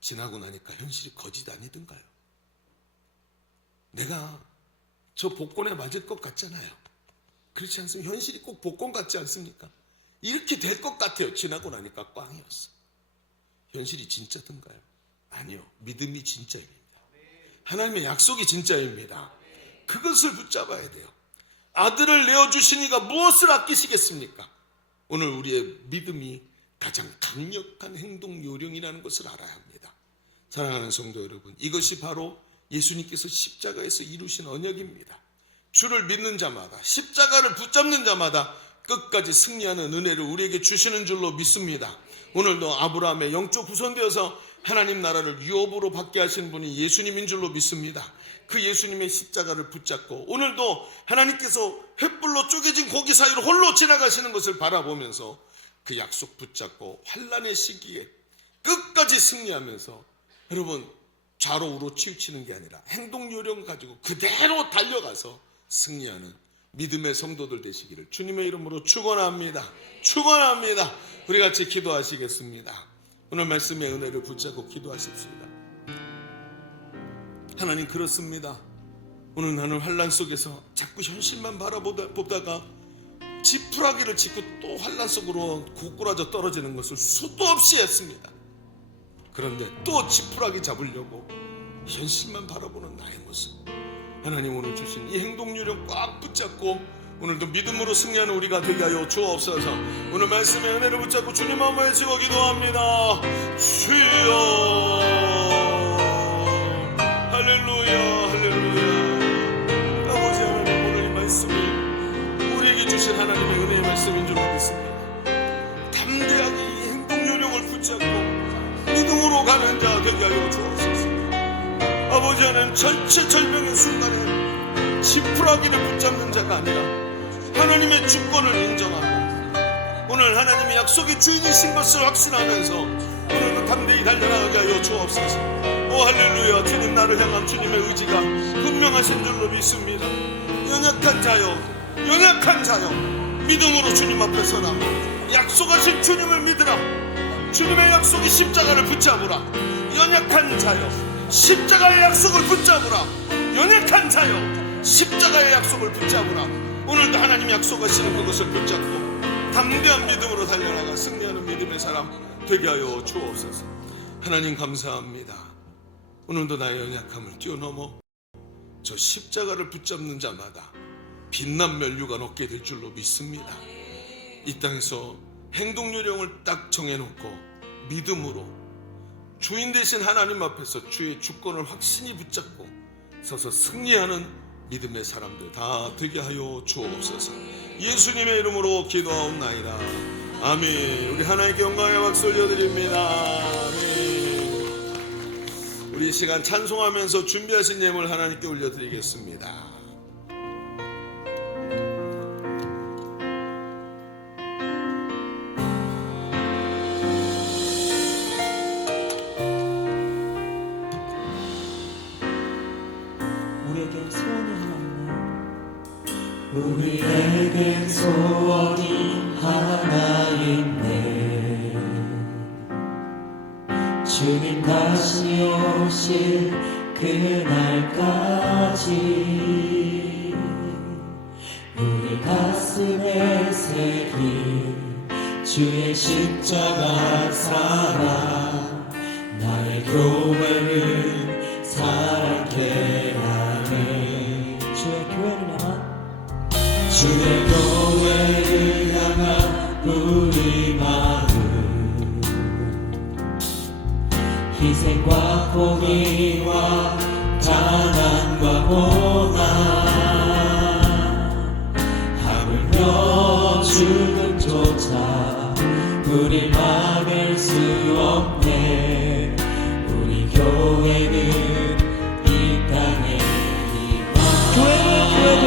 지나고 나니까 현실이 거짓 아니든가요? 내가 저 복권에 맞을 것 같잖아요. 그렇지 않습니까? 현실이 꼭 복권 같지 않습니까? 이렇게 될 것 같아요. 지나고 나니까 꽝이었어. 현실이 진짜든가요? 아니요. 믿음이 진짜입니다. 하나님의 약속이 진짜입니다. 그것을 붙잡아야 돼요. 아들을 내어주시니가 무엇을 아끼시겠습니까? 오늘 우리의 믿음이 가장 강력한 행동 요령이라는 것을 알아야 합니다. 사랑하는 성도 여러분, 이것이 바로 예수님께서 십자가에서 이루신 언약입니다. 주를 믿는 자마다, 십자가를 붙잡는 자마다 끝까지 승리하는 은혜를 우리에게 주시는 줄로 믿습니다. 오늘도 아브라함의 영적 후손되어서 하나님 나라를 유업으로 받게 하신 분이 예수님인 줄로 믿습니다. 그 예수님의 십자가를 붙잡고 오늘도 하나님께서 횃불로 쪼개진 고기 사이로 홀로 지나가시는 것을 바라보면서 그 약속 붙잡고 환난의 시기에 끝까지 승리하면서 여러분, 좌로 우로 치우치는 게 아니라 행동 요령 가지고 그대로 달려가서 승리하는 믿음의 성도들 되시기를 주님의 이름으로 축원합니다. 축원합니다. 우리 같이 기도하시겠습니다. 오늘 말씀의 은혜를 붙잡고 기도하십시다. 하나님, 그렇습니다. 오늘 나는 환난 속에서 자꾸 현실만 바라보다가 지푸라기를 짚고 또 환난 속으로 고꾸라져 떨어지는 것을 수도 없이 했습니다. 그런데 또 지푸라기 잡으려고 현실만 바라보는 나의 모습, 하나님 오늘 주신 이 행동 요령 꽉 붙잡고 오늘도 믿음으로 승리하는 우리가 되게 하여 주옵소서. 오늘 말씀의 은혜를 붙잡고 주님 한번 외치고 기도합니다. 주여, 할렐루야, 할렐루야. 사는 자 되게 하여 주옵소서. 아버지 하나님, 절체절명의 순간에 지푸라기를 붙잡는 자가 아니라 하나님의 주권을 인정하고 오늘 하나님의 약속의 주인이신 것을 확신하면서 오늘도 담대히 달려나가게 하여 주옵소서. 오 할렐루야. 주님, 나를 향한 주님의 의지가 분명하신 줄로 믿습니다. 연약한 자여 믿음으로 주님 앞에 서라. 약속하신 주님을 믿으라. 주님의 약속이 십자가를 붙잡으라. 연약한 자여, 십자가의 약속을 붙잡으라. 연약한 자여, 십자가의 약속을 붙잡으라. 오늘도 하나님이 약속하시는 그것을 붙잡고 담대한 믿음으로 달려나가 승리하는 믿음의 사람 되게 하여 주옵소서. 하나님 감사합니다. 오늘도 나의 연약함을 뛰어넘어 저 십자가를 붙잡는 자마다 빛난 면류관 얻게 될 줄로 믿습니다. 이 땅에서 행동 요령을 딱 정해놓고 믿음으로 주인 되신 하나님 앞에서 주의 주권을 확신히 붙잡고 서서 승리하는 믿음의 사람들 다 되게 하여 주옵소서. 예수님의 이름으로 기도하옵나이다. 아멘. 우리 하나님께 영광의 박수 올려드립니다. 아멘. 우리 이 시간 찬송하면서 준비하신 예물 하나님께 올려드리겠습니다. 우리에겐 소원이 하나 있네. 우리에겐 소원이 하나 있네. 주님 다시 오실 그날까지 우리 가슴에 새긴 주의 십자가 사랑 나의 교회를 사랑케 하네. 주의 교회를 향한 우리 마음 희생과 포기와 가난과 고난 하물며 죽음조차 우릴 막을 수 없네. 우리 교회는 이 땅에 교회를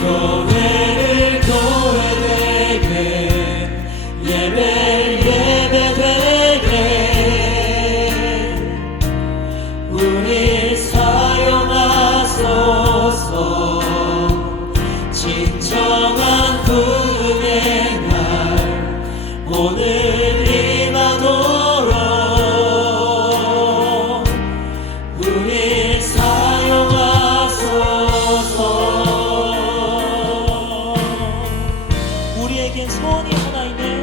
교회되게 예배를 예배되게 우리 사용하소서. 진정한 부흥의 날 오늘 임하도록 우리 사용하소서. 우리에겐 소원이 하나 있네.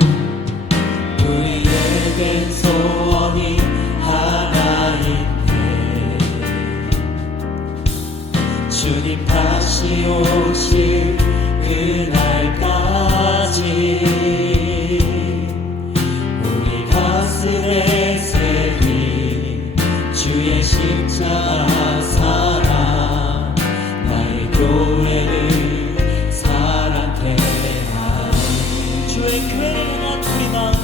우리에겐 소원이 하나 있네. 주님 다시 오실 그날까지 우리 가슴에 새긴 주의 십자가 사랑 나의 교회를 사랑케 하네. 주의 교회를 향한 우리 마음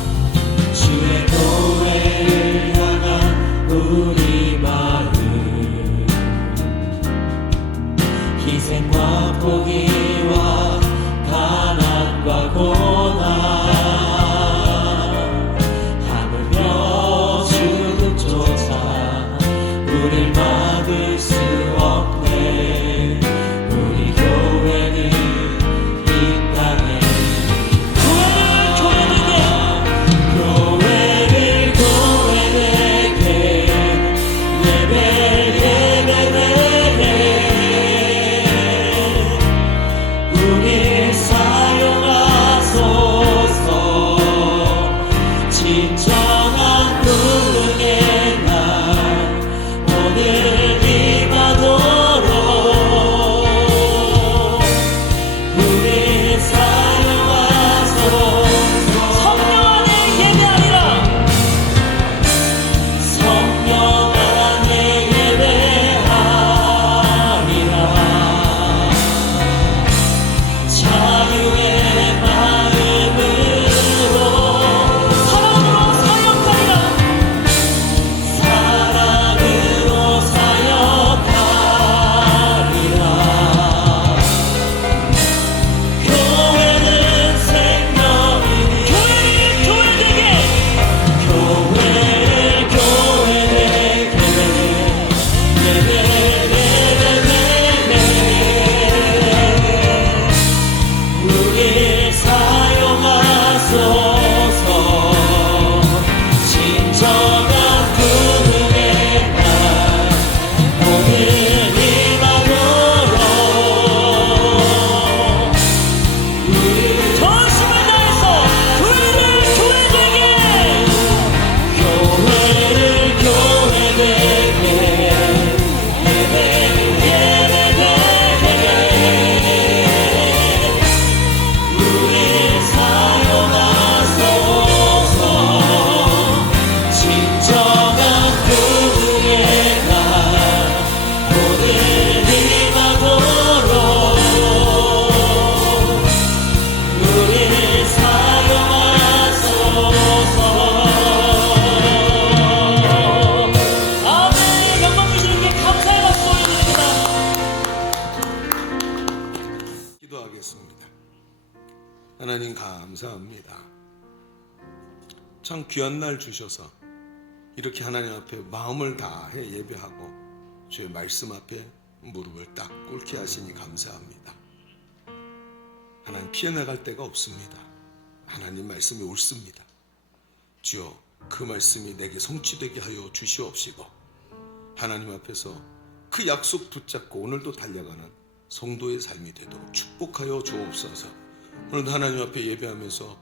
주의 교회를 향한 우리 마음 희생과 포기와 가난과 고난 하물며 죽음조차 우릴 막을 수 참 귀한 날 주셔서 이렇게 하나님 앞에 마음을 다해 예배하고 주의 말씀 앞에 무릎을 딱 꿇게 하시니 감사합니다. 하나님 피해 나갈 데가 없습니다. 하나님 말씀이 옳습니다. 주여 그 말씀이 내게 성취되게 하여 주시옵시고 하나님 앞에서 그 약속 붙잡고 오늘도 달려가는 성도의 삶이 되도록 축복하여 주옵소서. 오늘도 하나님 앞에 예배하면서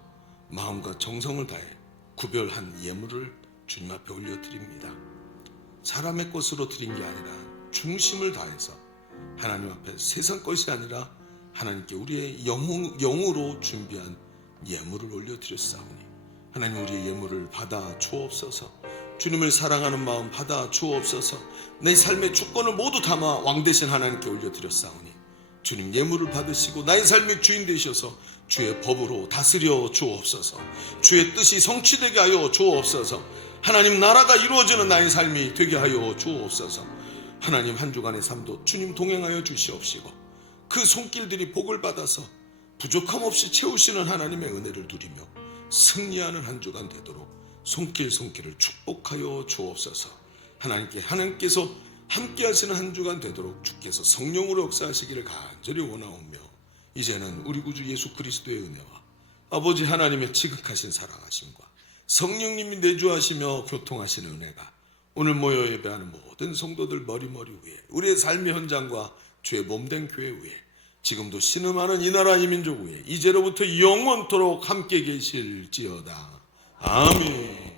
마음과 정성을 다해 구별한 예물을 주님 앞에 올려드립니다. 사람의 것으로 드린 게 아니라 중심을 다해서 하나님 앞에 세상 것이 아니라 하나님께 우리의 영으로 준비한 예물을 올려드렸사오니 하나님 우리의 예물을 받아 주옵소서. 주님을 사랑하는 마음 받아 주옵소서. 내 삶의 주권을 모두 담아 왕 대신 하나님께 올려드렸사오니 주님 예물을 받으시고 나의 삶의 주인 되셔서 주의 법으로 다스려 주옵소서. 주의 뜻이 성취되게 하여 주옵소서. 하나님 나라가 이루어지는 나의 삶이 되게 하여 주옵소서. 하나님 한 주간의 삶도 주님 동행하여 주시옵시고 그 손길들이 복을 받아서 부족함 없이 채우시는 하나님의 은혜를 누리며 승리하는 한 주간 되도록 손길을 축복하여 주옵소서. 하나님께서 함께 하시는 한 주간 되도록 주께서 성령으로 역사하시기를 간절히 원하오며 이제는 우리 구주 예수 그리스도의 은혜와 아버지 하나님의 지극하신 사랑하심과 성령님이 내주하시며 교통하시는 은혜가 오늘 모여 예배하는 모든 성도들 머리머리 위에 우리의 삶의 현장과 주의 몸된 교회 위에 지금도 신음하는 이 나라 이 민족 위에 이제로부터 영원토록 함께 계실지어다. 아멘.